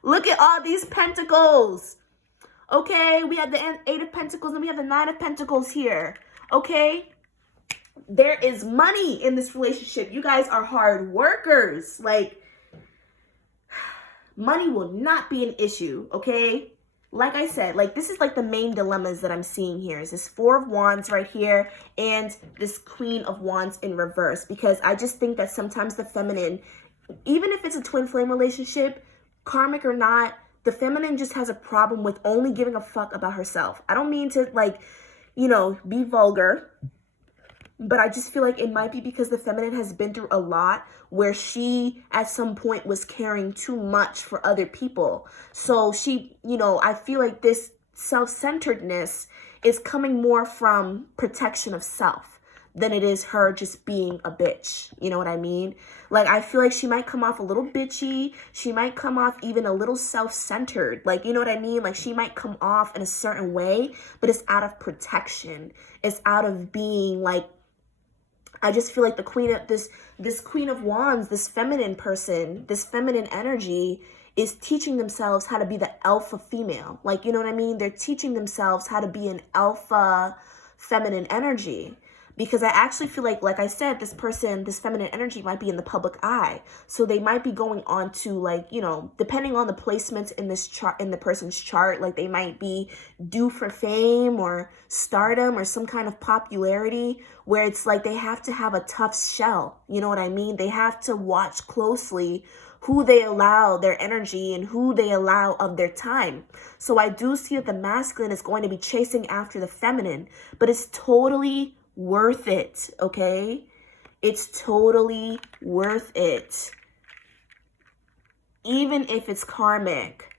Look at all these pentacles. Okay, we have the Eight of Pentacles and we have the Nine of Pentacles here. Okay, there is money in this relationship. You guys are hard workers. Like, money will not be an issue, okay? Like I said, like this is like the main dilemmas that I'm seeing here. Is this Four of Wands right here and this Queen of Wands in reverse. Because I just think that sometimes the feminine, even if it's a twin flame relationship, karmic or not, the feminine just has a problem with only giving a fuck about herself. I don't mean to like, be vulgar, but I just feel like it might be because the feminine has been through a lot where she at some point was caring too much for other people. So she, I feel like this self-centeredness is coming more from protection of self than it is her just being a bitch. You know what I mean? Like, I feel like she might come off a little bitchy. She might come off even a little self-centered. Like, you know what I mean? Like, she might come off in a certain way, but it's out of protection. It's out of being like, I just feel like the queen of this Queen of Wands, this feminine person, this feminine energy is teaching themselves how to be the alpha female. Like, you know what I mean? They're teaching themselves how to be an alpha feminine energy. Because I actually feel like I said, this person, this feminine energy might be in the public eye. So they might be going on to like, depending on the placements in this chart, in the person's chart, like they might be due for fame or stardom or some kind of popularity where it's like they have to have a tough shell. You know what I mean? They have to watch closely who they allow their energy and who they allow of their time. So I do see that the masculine is going to be chasing after the feminine, but it's totally worth it, okay? It's totally worth it. Even if it's karmic.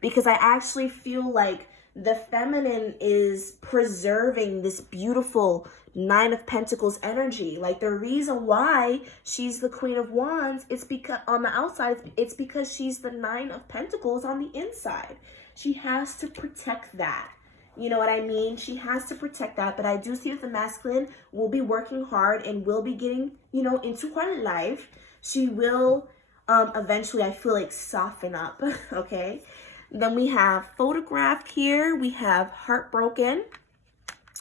Because I actually feel like the feminine is preserving this beautiful Nine of Pentacles energy. Like the reason why she's the Queen of Wands, it's because on the outside, it's because she's the Nine of Pentacles on the inside. She has to protect that. You know what I mean? She has to protect that. But I do see that the masculine will be working hard and will be getting, into her life. She will eventually, I feel like, soften up, okay? Then we have photographed here. We have heartbroken.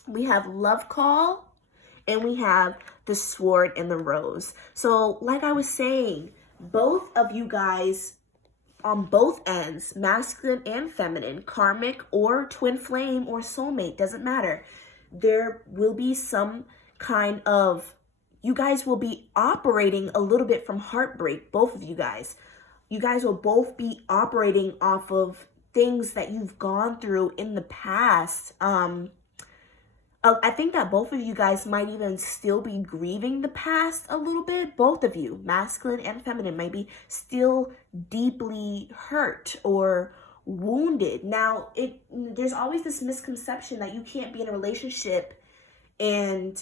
We have love call. And we have the sword and the rose. So, like I was saying, both of you guys on both ends, masculine and feminine, karmic or twin flame or soulmate, doesn't matter. There will be some kind of, you guys will be operating a little bit from heartbreak, both of you guys. You guys will both be operating off of things that you've gone through in the past. I think that both of you guys might even still be grieving the past a little bit. Both of you, masculine and feminine, might be still deeply hurt or wounded. Now, there's always this misconception that you can't be in a relationship and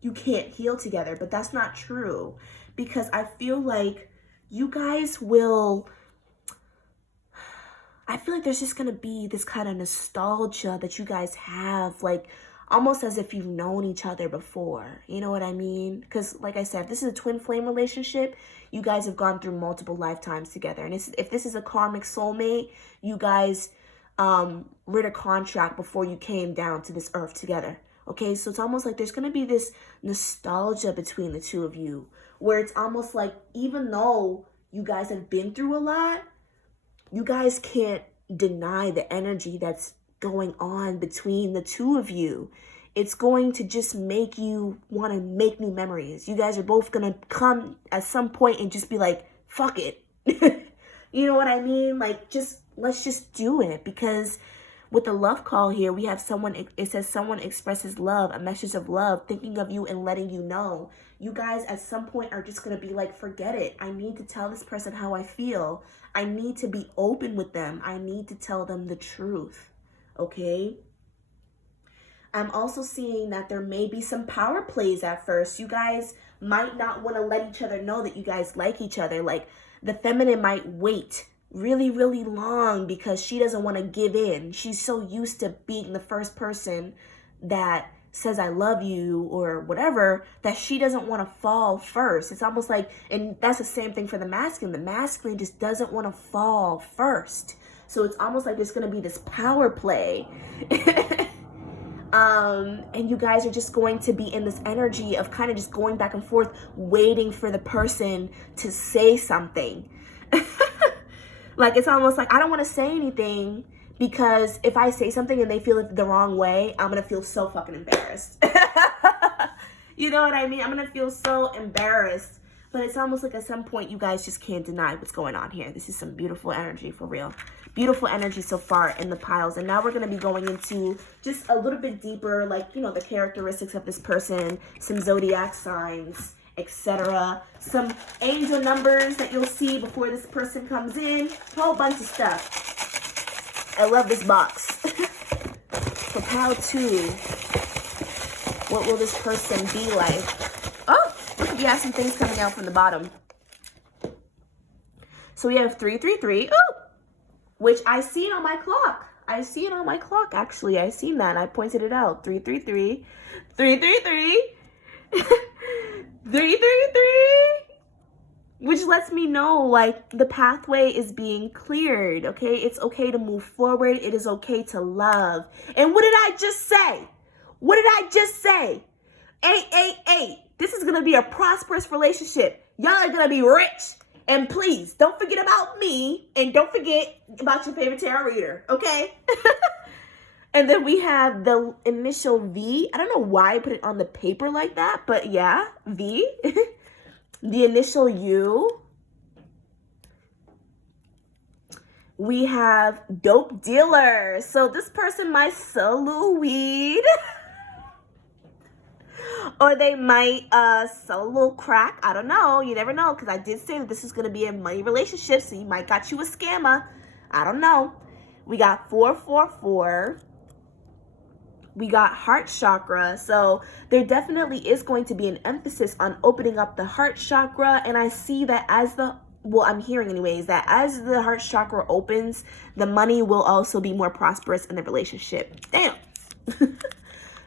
you can't heal together, but that's not true, because I feel like you guys will, I feel like there's just going to be this kind of nostalgia that you guys have, like almost as if you've known each other before. You know what I mean? Because like I said, if this is a twin flame relationship, you guys have gone through multiple lifetimes together. And if this is a karmic soulmate, you guys read a contract before you came down to this earth together. Okay, so it's almost like there's going to be this nostalgia between the two of you, where it's almost like even though you guys have been through a lot, you guys can't deny the energy that's going on between the two of you. It's going to just make you want to make new memories. You guys are both going to come at some point and just be like, fuck it. You know what I mean? Like, let's just do it. Because with the love call here, we have someone, it says someone expresses love, a message of love, thinking of you and letting you know. You guys at some point are just going to be like, forget it. I need to tell this person how I feel. I need to be open with them. I need to tell them the truth. Okay? I'm also seeing that there may be some power plays at first. You guys might not want to let each other know that you guys like each other. Like, the feminine might wait really, really long because she doesn't want to give in. She's so used to being the first person that says I love you or whatever, that she doesn't want to fall first. It's almost like, and that's the same thing for the masculine. The masculine just doesn't want to fall first. So it's almost like there's going to be this power play. And you guys are just going to be in this energy of kind of just going back and forth, waiting for the person to say something. Like, it's almost like I don't want to say anything, because if I say something and they feel it the wrong way, I'm going to feel so fucking embarrassed. You know what I mean? I'm going to feel so embarrassed. But it's almost like at some point you guys just can't deny what's going on here. This is some beautiful energy, for real. Beautiful energy so far in the piles. And now we're going to be going into just a little bit deeper, like, you know, the characteristics of this person, some zodiac signs, etc. Some angel numbers that you'll see before this person comes in. A whole bunch of stuff. I love this box. For pile 2, what will this person be like? Oh, look, we have some things coming out from the bottom. So we have 333. Oh, which I see it on my clock. I see it on my clock, actually. I seen that. I pointed it out. 333. 333. 333. Which lets me know, like, the pathway is being cleared, okay? It's okay to move forward. It is okay to love. And what did I just say? What did I just say? 888. This is going to be a prosperous relationship. Y'all are going to be rich. And please, don't forget about me. And don't forget about your favorite tarot reader, okay? And then we have the initial V. I don't know why I put it on the paper like that, but yeah, V. The initial U. We have dope dealer. So this person might sell weed. Or they might sell a little crack. I don't know. You never know. Because I did say that this is going to be a money relationship. So you might got you a scammer. I don't know. We got 444. We got heart chakra. So there definitely is going to be an emphasis on opening up the heart chakra. And I see that as I'm hearing anyways, that as the heart chakra opens, the money will also be more prosperous in the relationship. Damn.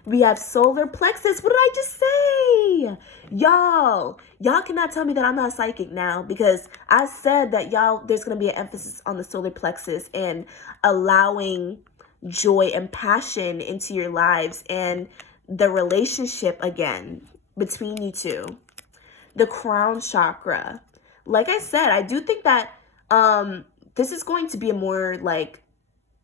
We have solar plexus. What did I just say? Y'all cannot tell me that I'm not psychic now, because I said that there's going to be an emphasis on the solar plexus and allowing joy and passion into your lives and the relationship again between you two. The crown chakra. Like I said, I do think that this is going to be a more like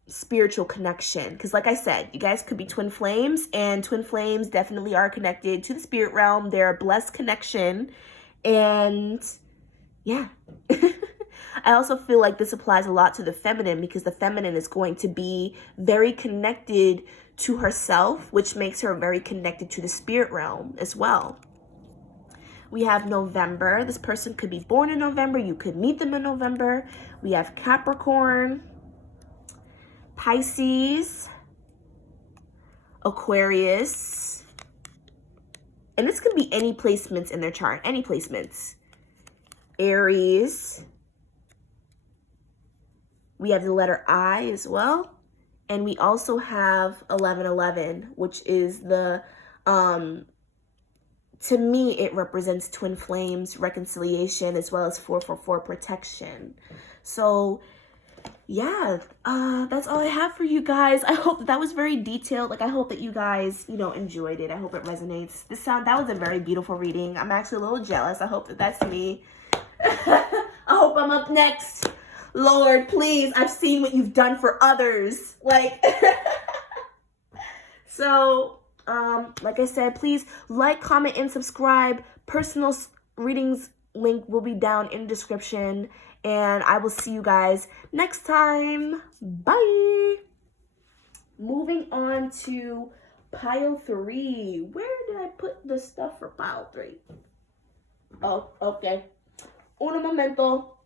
spiritual connection, because like I said, you guys could be twin flames, and twin flames definitely are connected to the spirit realm. They're a blessed connection, and yeah. I also feel like this applies a lot to the feminine, because the feminine is going to be very connected to herself, which makes her very connected to the spirit realm as well. We have November. This person could be born in November. You could meet them in November. We have Capricorn, Pisces, Aquarius, and this could be any placements in their chart, any placements. Aries. We have the letter I as well, and we also have 1111, which is the to me it represents twin flames, reconciliation, as well as 444 protection. So yeah, that's all I have for you guys. I hope that was very detailed. Like, I hope that you guys, enjoyed it. I hope it resonates. That was a very beautiful reading. I'm actually a little jealous. I hope that that's me. I hope I'm up next. Lord, please, I've seen what you've done for others. Like, so, like I said, please like, comment, and subscribe. Personal readings link will be down in the description. And I will see you guys next time. Bye. Moving on to pile 3. Where did I put the stuff for pile 3? Oh, okay. Uno momento.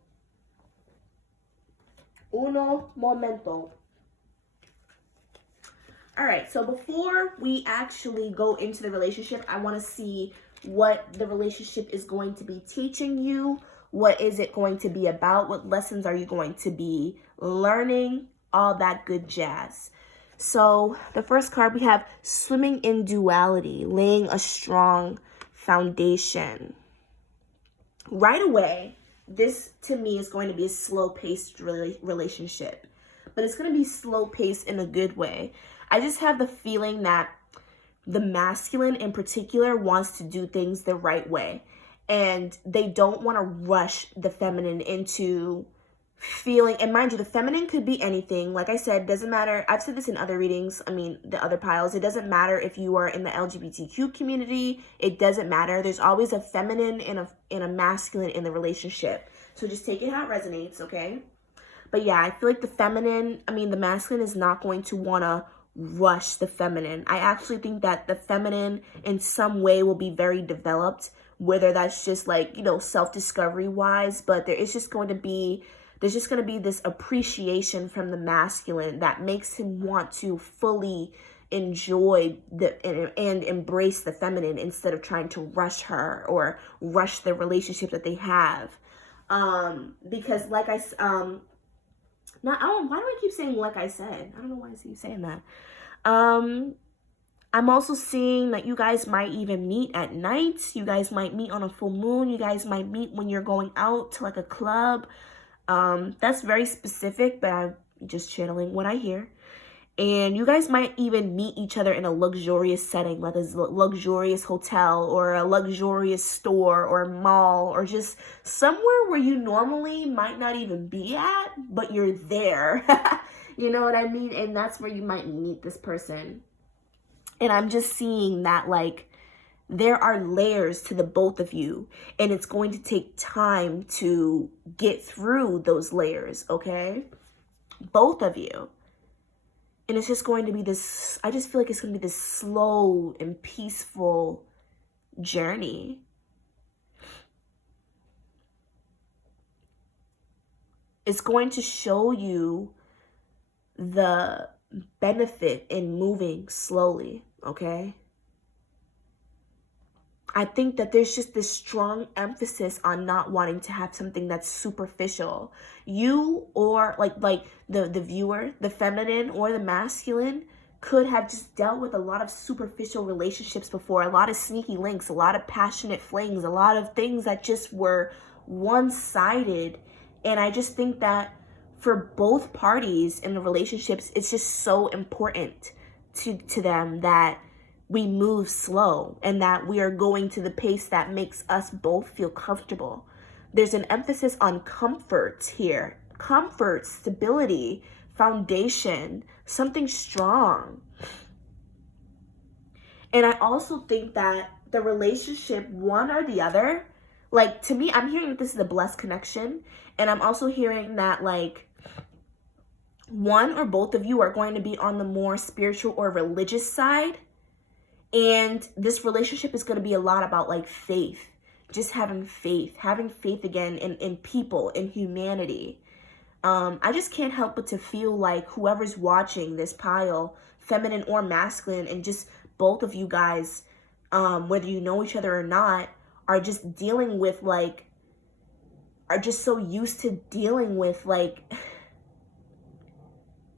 All right, so before we actually go into the relationship, I want to see what the relationship is going to be teaching you. What is it going to be about? What lessons are you going to be learning? All that good jazz. So the first card, we have swimming in duality, laying a strong foundation. Right away, this to me is going to be a slow-paced relationship, but it's going to be slow-paced in a good way. I just have the feeling that the masculine in particular wants to do things the right way. And they don't want to rush the feminine into feeling, and mind you, the feminine could be anything. Like I said, doesn't matter. I've said this in other readings. I mean, the other piles. It doesn't matter if you are in the LGBTQ community. It doesn't matter. There's always a feminine and a masculine in the relationship. So just take it how it resonates, okay? But yeah, I feel like the masculine is not going to want to rush the feminine. I actually think that the feminine in some way will be very developed, whether that's just like, self-discovery wise, but there's just going to be this appreciation from the masculine that makes him want to fully enjoy and embrace the feminine instead of trying to rush her or rush the relationship that they have. Because like why do I keep saying like I said? I don't know why I keep saying that. I'm also seeing that you guys might even meet at night. You guys might meet on a full moon. You guys might meet when you're going out to like a club. That's very specific, but I'm just channeling what I hear. And you guys might even meet each other in a luxurious setting, like a luxurious hotel or a luxurious store or mall, or just somewhere where you normally might not even be at, but you're there. You know what I mean? And that's where you might meet this person. And I'm just seeing that, like, there are layers to the both of you, and it's going to take time to get through those layers, okay? Both of you. And it's just going to be this, I just feel like it's going to be this slow and peaceful journey. It's going to show you the benefit in moving slowly, okay? I think that there's just this strong emphasis on not wanting to have something that's superficial. You or like the viewer, the feminine or the masculine, could have just dealt with a lot of superficial relationships before, a lot of sneaky links, a lot of passionate flings, a lot of things that just were one-sided. And I just think that for both parties in the relationships, it's just so important to them that we move slow and that we are going to the pace that makes us both feel comfortable. There's an emphasis on comfort here. Comfort, stability, foundation, something strong. And I also think that the relationship, one or the other, like, to me, I'm hearing that this is a blessed connection. And I'm also hearing that, like, one or both of you are going to be on the more spiritual or religious side. And this relationship is going to be a lot about, like, faith. Just having faith again in people, in humanity. I just can't help but to feel like whoever's watching this pile, feminine or masculine, and just both of you guys, whether you know each other or not, are just dealing with, like, are just so used to dealing with, like,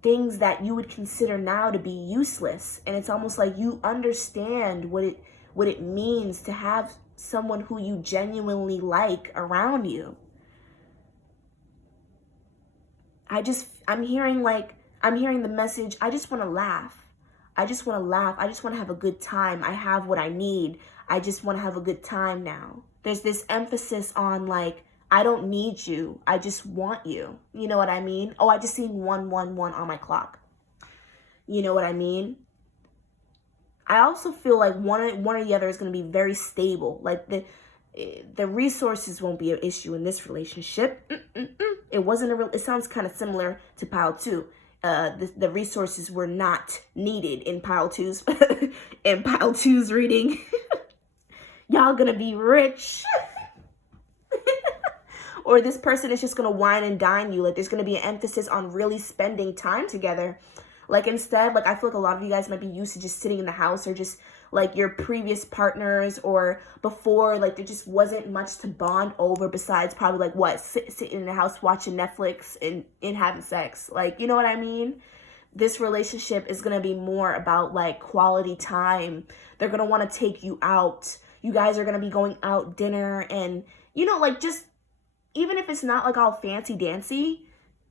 things that you would consider now to be useless. And it's almost like you understand what it means to have someone who you genuinely like around you. I'm hearing the message, I just want to laugh. I just want to laugh. I just want to have a good time. I have what I need. I just want to have a good time now. There's this emphasis on, like, I don't need you. I just want you. You know what I mean? Oh, I just seen 111 on my clock. You know what I mean? I also feel like one or the other is going to be very stable. Like, the resources won't be an issue in this relationship. It sounds kind of similar to pile 2. The resources were not needed in pile 2's in pile 2's reading. Y'all gonna be rich. Or this person is just gonna wine and dine you. Like, there's gonna be an emphasis on really spending time together. Like, instead, like, I feel like a lot of you guys might be used to just sitting in the house, or just, like, your previous partners, or before, like, there just wasn't much to bond over besides probably, like, what, sitting in the house watching Netflix and having sex. Like, you know what I mean? This relationship is going to be more about, like, quality time. They're going to want to take you out. You guys are going to be going out dinner and, you know, like, just, even if it's not, like, all fancy dancy,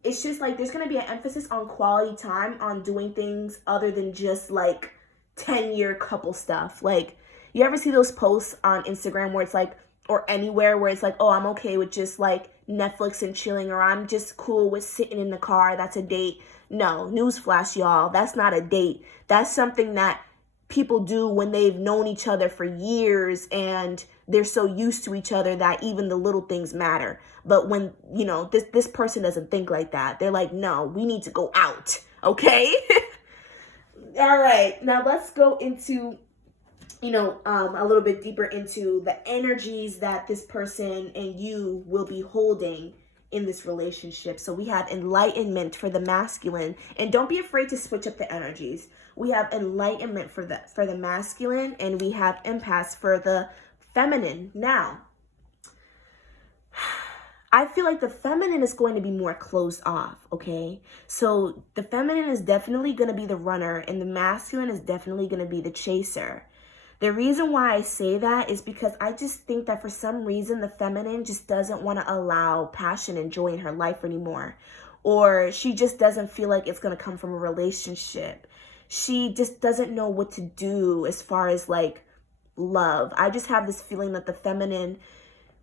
it's just, like, there's going to be an emphasis on quality time, on doing things other than just, like, 10-year couple stuff. Like, you ever see those posts on Instagram where it's like, or anywhere where it's like, oh, I'm okay with just, like, Netflix and chilling, or I'm just cool with sitting in the car. That's a date. No, newsflash, y'all. That's not a date. That's something that people do when they've known each other for years and they're so used to each other that even the little things matter. But when, you know, this person doesn't think like that. They're like, no, we need to go out. Okay? All right. Now let's go into, you know, a little bit deeper into the energies that this person and you will be holding in this relationship. So we have enlightenment for the masculine, and don't be afraid to switch up the energies. We have enlightenment for the masculine, and we have empaths for the feminine. Now, I feel like the feminine is going to be more closed off, okay? So the feminine is definitely going to be the runner, and the masculine is definitely going to be the chaser. The reason why I say that is because I just think that for some reason the feminine just doesn't want to allow passion and joy in her life anymore. Or she just doesn't feel like it's going to come from a relationship. She just doesn't know what to do as far as, like, love. I just have this feeling that the feminine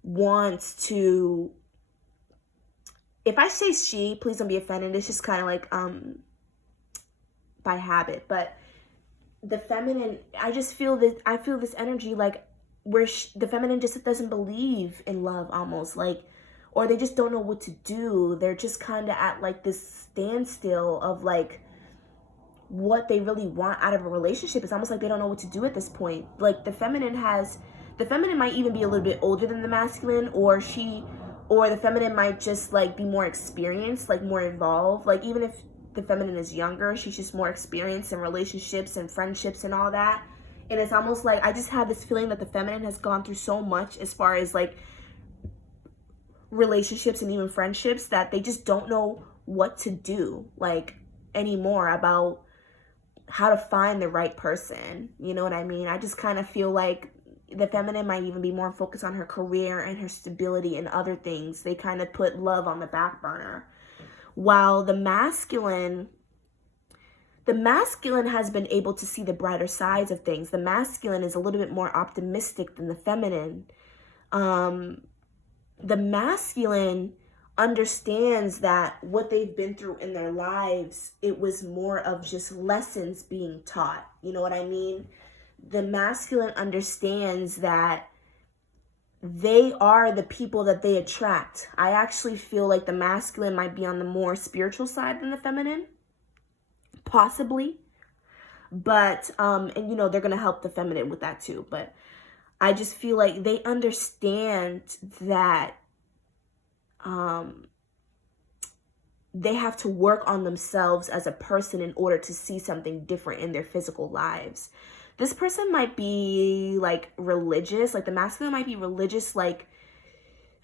wants to... If I say she, please don't be offended. It's just kind of like by habit. But the feminine, I feel this energy, like, where the feminine just doesn't believe in love almost, like, or they just don't know what to do. They're just kind of at, like, this standstill of, like, what they really want out of a relationship. It's almost like they don't know what to do at this point. Like, the feminine might even be a little bit older than the masculine, or the feminine might just, like, be more experienced, like, more involved. Like, even if the feminine is younger, she's just more experienced in relationships and friendships and all that. And it's almost like I just have this feeling that the feminine has gone through so much as far as, like, relationships and even friendships, that they just don't know what to do, like, anymore about how to find the right person. You know what I mean? I just kind of feel like the feminine might even be more focused on her career and her stability and other things. They kind of put love on the back burner. While the masculine has been able to see the brighter sides of things. The masculine is a little bit more optimistic than the feminine. The masculine understands that what they've been through in their lives, it was more of just lessons being taught. You know what I mean? The masculine understands that they are the people that they attract. I actually feel like the masculine might be on the more spiritual side than the feminine. Possibly. But, and you know, they're going to help the feminine with that too. But I just feel like they understand that they have to work on themselves as a person in order to see something different in their physical lives. This person might be like religious, like the masculine might be religious, like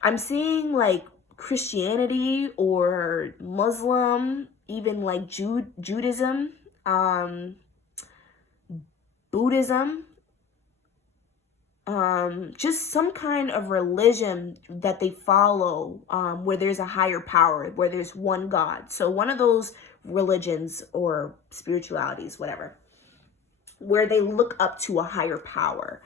I'm seeing like Christianity or Muslim, even like Judaism, Buddhism, just some kind of religion that they follow, where there's a higher power, where there's one God. So one of those religions or spiritualities, whatever, where they look up to a higher power.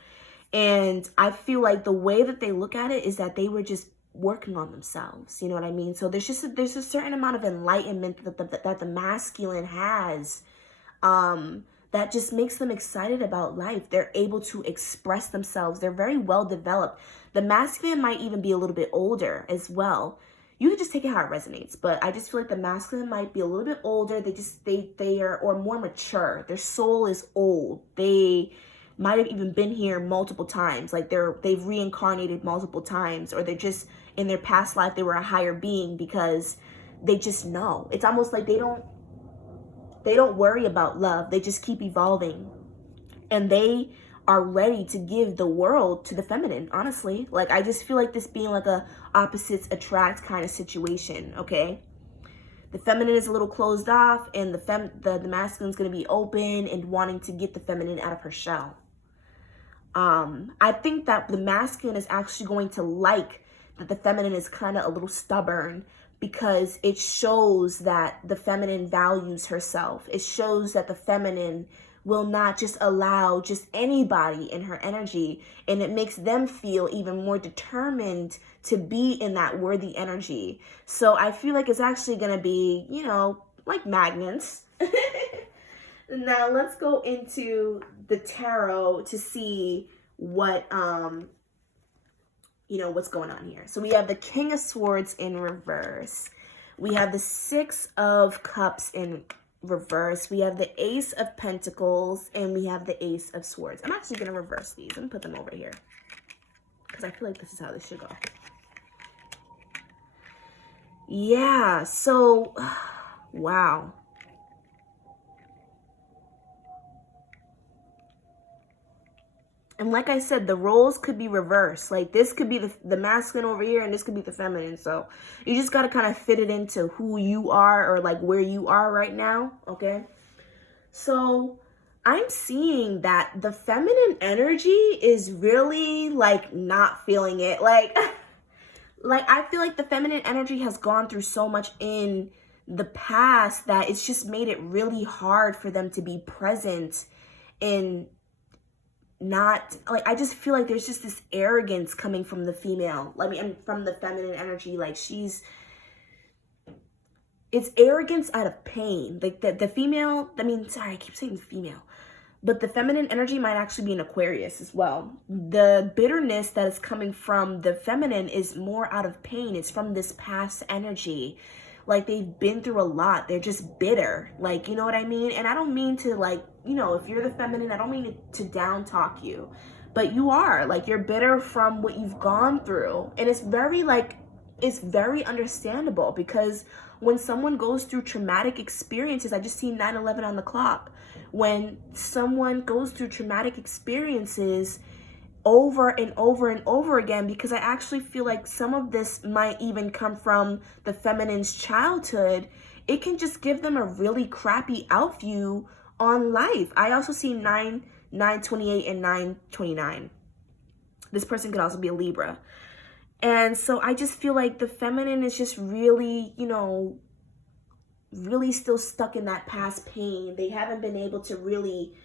And I feel like the way that they look at it is that they were just working on themselves. You know what I mean? So there's a certain amount of enlightenment that the masculine has, that just makes them excited about life. They're able to express themselves. They're very well developed. The masculine might even be a little bit older as well. You can just take it how it resonates. But I just feel like the masculine might be a little bit older. They are, or more mature. Their soul is old. They might have even been here multiple times. Like they've reincarnated multiple times, or they're just in their past life, they were a higher being because they just know. It's almost like they don't worry about love. They just keep evolving, and they are ready to give the world to the feminine, honestly. Like, I just feel like this being like a opposites attract kind of situation, okay? The feminine is a little closed off, and the masculine is going to be open and wanting to get the feminine out of her shell. I think that the masculine is actually going to like that the feminine is kind of a little stubborn, because it shows that the feminine values herself. It shows that the feminine will not just allow just anybody in her energy, and it makes them feel even more determined to be in that worthy energy. So I feel like it's actually going to be, you know, like magnets. Now let's go into the tarot to see what, you know, what's going on here. So we have the King of Swords in reverse. We have the Six of Cups in reverse. We have the Ace of Pentacles, and we have the Ace of Swords. I'm actually going to reverse these. Let me put them over here, because I feel like this is how this should go. Yeah, so, wow. And like I said, the roles could be reversed. Like, this could be the masculine over here, and this could be the feminine. So you just got to kind of fit it into who you are, or like where you are right now, okay? So I'm seeing that the feminine energy is really like not feeling it. Like I feel like the feminine energy has gone through so much in the past that it's just made it really hard for them to be present in, not like, I just feel like there's just this arrogance coming from the female, and from the feminine energy. Like, it's arrogance out of pain. Like the female, I keep saying female, but the feminine energy might actually be an Aquarius as well. The bitterness that is coming from the feminine is more out of pain. It's from this past energy. Like, they've been through a lot. They're just bitter. Like, you know what I mean? And I don't mean to, like, you know, if you're the feminine, I don't mean to down talk you, but you are. Like, you're bitter from what you've gone through. And it's very understandable, because when someone goes through traumatic experiences, I just seen 9/11 on the clock. When someone goes through traumatic experiences over and over and over again, because I actually feel like some of this might even come from the feminine's childhood, it can just give them a really crappy outview on life. I also see 928 and 929. This person could also be a Libra. And so I just feel like the feminine is just really, you know, really still stuck in that past pain. They haven't been able to really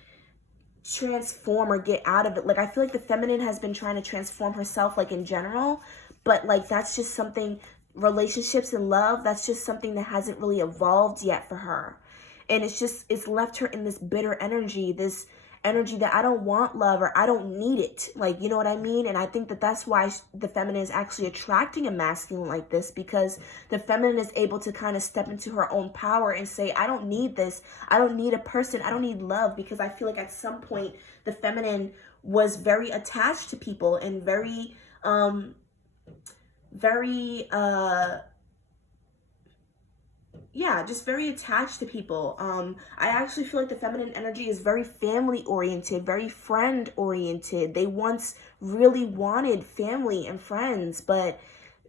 transform or get out of it. Like, I feel like the feminine has been trying to transform herself, like, in general, but like that's just something, relationships and love, that's just something that hasn't really evolved yet for her. And it's left her in this bitter energy, this energy that I don't want love, or I don't need it, like, you know what I mean? And I think that that's why the feminine is actually attracting a masculine like this, because the feminine is able to kind of step into her own power and say, I don't need this, I don't need a person, I don't need love. Because I feel like at some point the feminine was very attached to people and very yeah, just very attached to people. I actually feel like the feminine energy is very family oriented, very friend oriented. They once really wanted family and friends, but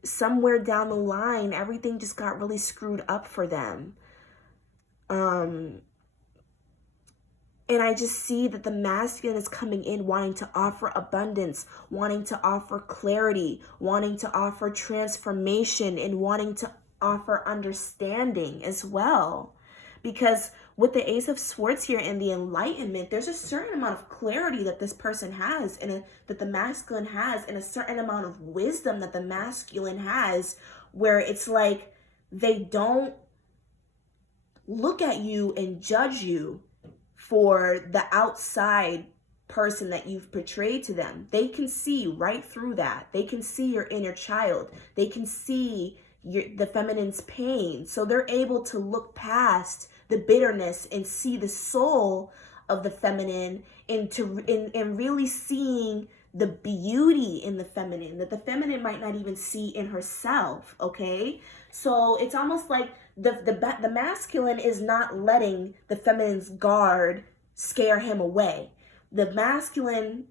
somewhere down the line, everything just got really screwed up for them. And I just see that the masculine is coming in wanting to offer abundance, wanting to offer clarity, wanting to offer transformation, and wanting to offer understanding as well. Because with the Ace of Swords here and the Enlightenment, there's a certain amount of clarity that this person has, and that the masculine has, and a certain amount of wisdom that the masculine has, where it's like they don't look at you and judge you for the outside person that you've portrayed to them. They can see right through that. They can see your inner child. They can see the feminine's pain. So they're able to look past the bitterness and see the soul of the feminine, and really seeing the beauty in the feminine that the feminine might not even see in herself. Okay, so it's almost like the masculine is not letting the feminine's guard scare him away. The masculine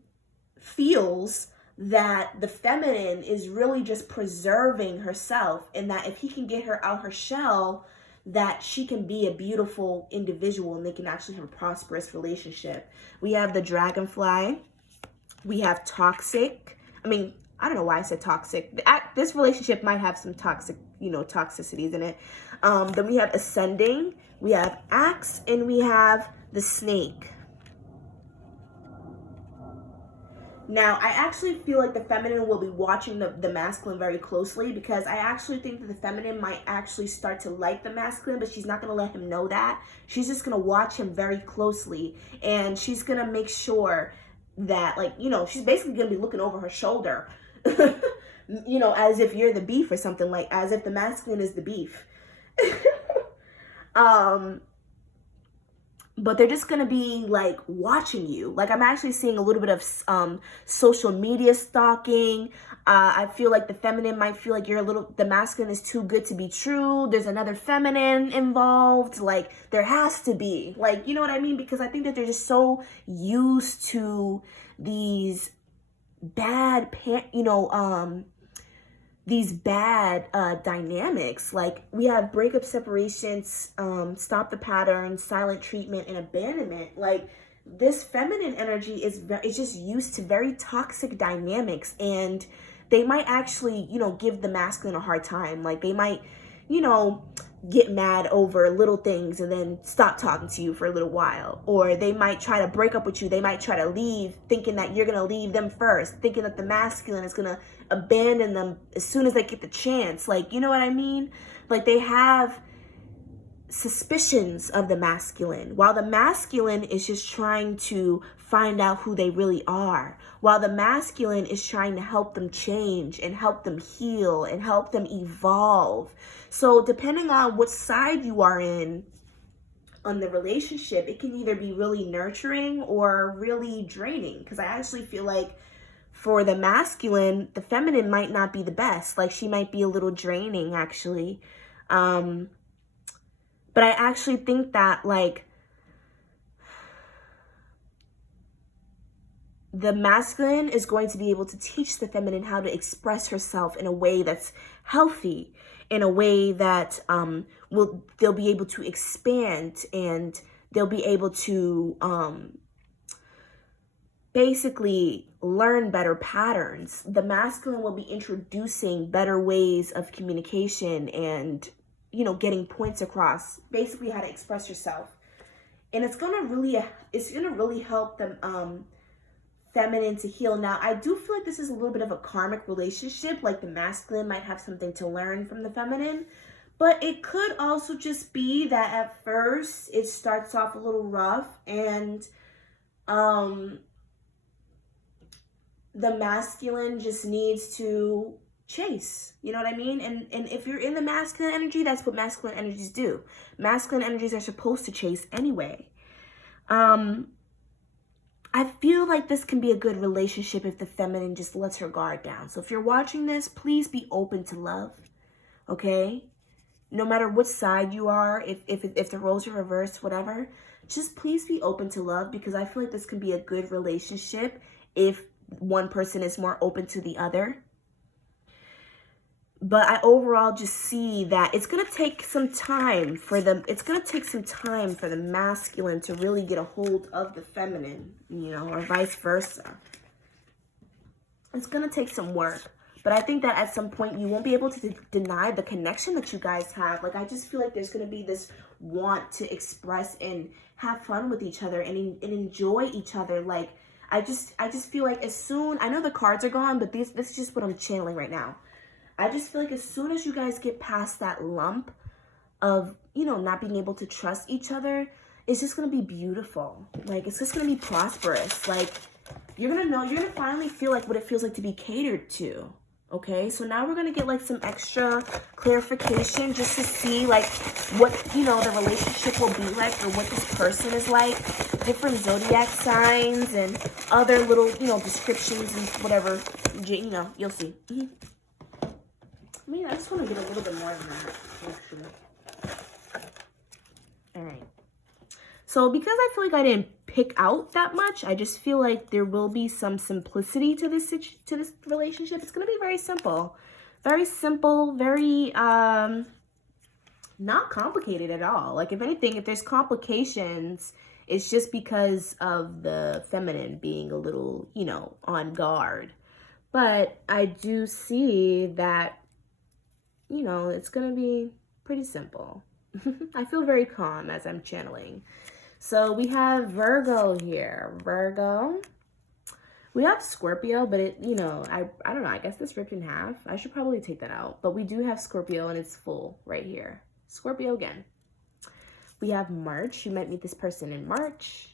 feels that the feminine is really just preserving herself, and that if he can get her out her shell, that she can be a beautiful individual and they can actually have a prosperous relationship. We have the dragonfly. We have toxic. I don't know why I said toxic. This relationship might have some toxic, toxicities in it. Then we have ascending. We have axe, and we have the snake. Now, I actually feel like the feminine will be watching the masculine very closely, because I actually think that the feminine might actually start to like the masculine, but she's not going to let him know that. She's just going to watch him very closely, and she's going to make sure that, she's basically going to be looking over her shoulder, as if you're the beef or something, like as if the masculine is the beef. But they're just going to be watching you. I'm actually seeing a little bit of social media stalking. I feel like the feminine might feel like the masculine is too good to be true. There's another feminine involved. There has to be, you know what I mean? Because I think that they're just so used to these bad, dynamics. We have breakup, separations, stop the pattern, silent treatment, and abandonment. This feminine energy is just used to very toxic dynamics, and they might actually, give the masculine a hard time. They might, get mad over little things and then stop talking to you for a little while. Or they might try to break up with you. They might try to leave thinking that you're going to leave them first, thinking that the masculine is going to abandon them as soon as they get the chance. You know what I mean? They have suspicions of the masculine, while the masculine is just trying to find out who they really are, while the masculine is trying to help them change and help them heal and help them evolve. So depending on what side you are in on the relationship, it can either be really nurturing or really draining. Because I actually feel like for the masculine, the feminine might not be the best. She might be a little draining, actually. But I actually think that, the masculine is going to be able to teach the feminine how to express herself in a way that's healthy, in a way that they'll be able to expand, and they'll be able to basically learn better patterns. The masculine will be introducing better ways of communication and, you know, getting points across, basically how to express yourself. And it's gonna really help the feminine to heal. Now, I do feel like this is a little bit of a karmic relationship, like the masculine might have something to learn from the feminine, but it could also just be that at first it starts off a little rough, and the masculine just needs to chase, you know what I mean? And if you're in the masculine energy, that's what masculine energies do. Masculine energies are supposed to chase anyway. I feel like this can be a good relationship if the feminine just lets her guard down. So if you're watching this, please be open to love, okay? No matter which side you are, if the roles are reversed, whatever, just please be open to love, because I feel like this can be a good relationship if one person is more open to the other. But I overall just see that it's going to take some time for the masculine to really get a hold of the feminine, you know, or vice versa. It's going to take some work. But I think that at some point you won't be able to deny the connection that you guys have. Like, I just feel like there's going to be this want to express and have fun with each other and enjoy each other. Like, I just feel like as soon, I know the cards are gone, but this is just what I'm channeling right now. I just feel like as soon as you guys get past that lump of, you know, not being able to trust each other, it's just going to be beautiful. Like, it's just going to be prosperous. Like, you're going to finally feel like what it feels like to be catered to. Okay, so now we're going to get like some extra clarification just to see like what, you know, the relationship will be like, or what this person is like, different zodiac signs and other little, you know, descriptions and whatever, you know, you'll see. I mean, I just want to get a little bit more than that, actually. All right. So because I feel like I didn't pick out that much, I just feel like there will be some simplicity to this relationship. It's going to be very simple. Very simple, very not complicated at all. Like, if anything, if there's complications, it's just because of the feminine being a little, you know, on guard. But I do see that, you know, it's going to be pretty simple. I feel very calm as I'm channeling. So we have Virgo here. Virgo. We have Scorpio, but it, you know, I don't know. I guess this ripped in half. I should probably take that out. But we do have Scorpio, and it's full right here. Scorpio again. We have March. You might meet this person in March.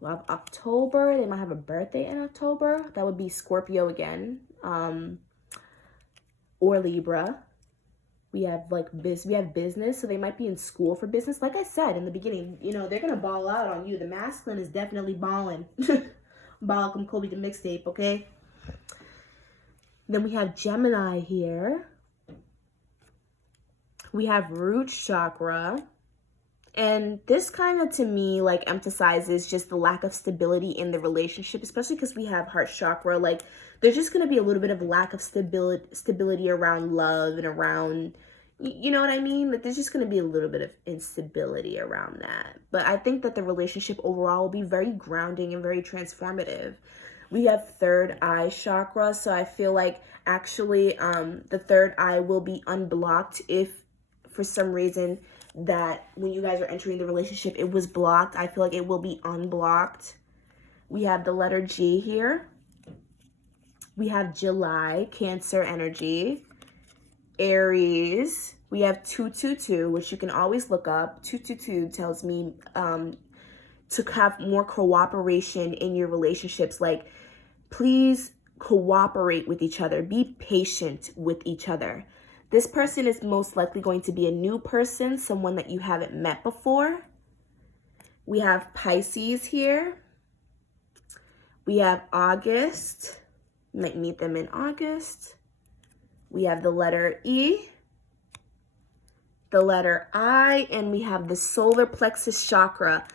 We have October. They might have a birthday in October. That would be Scorpio again. Or Libra. We have like business, so they might be in school for business. Like I said in the beginning, you know, they're gonna ball out on you. The masculine is definitely balling. Ball come Kobe the mixtape, okay? Then we have Gemini here. We have root chakra. And this kind of, to me, like, emphasizes just the lack of stability in the relationship, especially because we have heart chakra. Like, there's just going to be a little bit of lack of stability around love and around, you know what I mean? Like, there's just going to be a little bit of instability around that. But I think that the relationship overall will be very grounding and very transformative. We have third eye chakra. So I feel like actually the third eye will be unblocked if for some reason that when you guys are entering the relationship, it was blocked. I feel like it will be unblocked. We have the letter G here. We have July, Cancer energy. Aries, we have 222, which you can always look up. 222 tells me to have more cooperation in your relationships. Like, please cooperate with each other. Be patient with each other. This person is most likely going to be a new person, someone that you haven't met before. We have Pisces here. We have August. You might meet them in August. We have the letter E, the letter I, and we have the solar plexus chakra.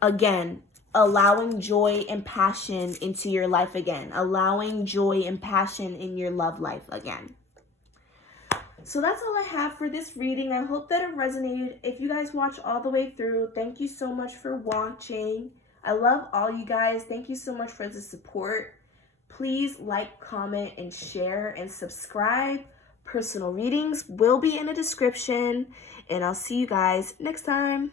Again, allowing joy and passion into your life again. Allowing joy and passion in your love life again. So that's all I have for this reading. I hope that it resonated. If you guys watched all the way through, thank you so much for watching. I love all you guys. Thank you so much for the support. Please like, comment, and share, and subscribe. Personal readings will be in the description, and I'll see you guys next time.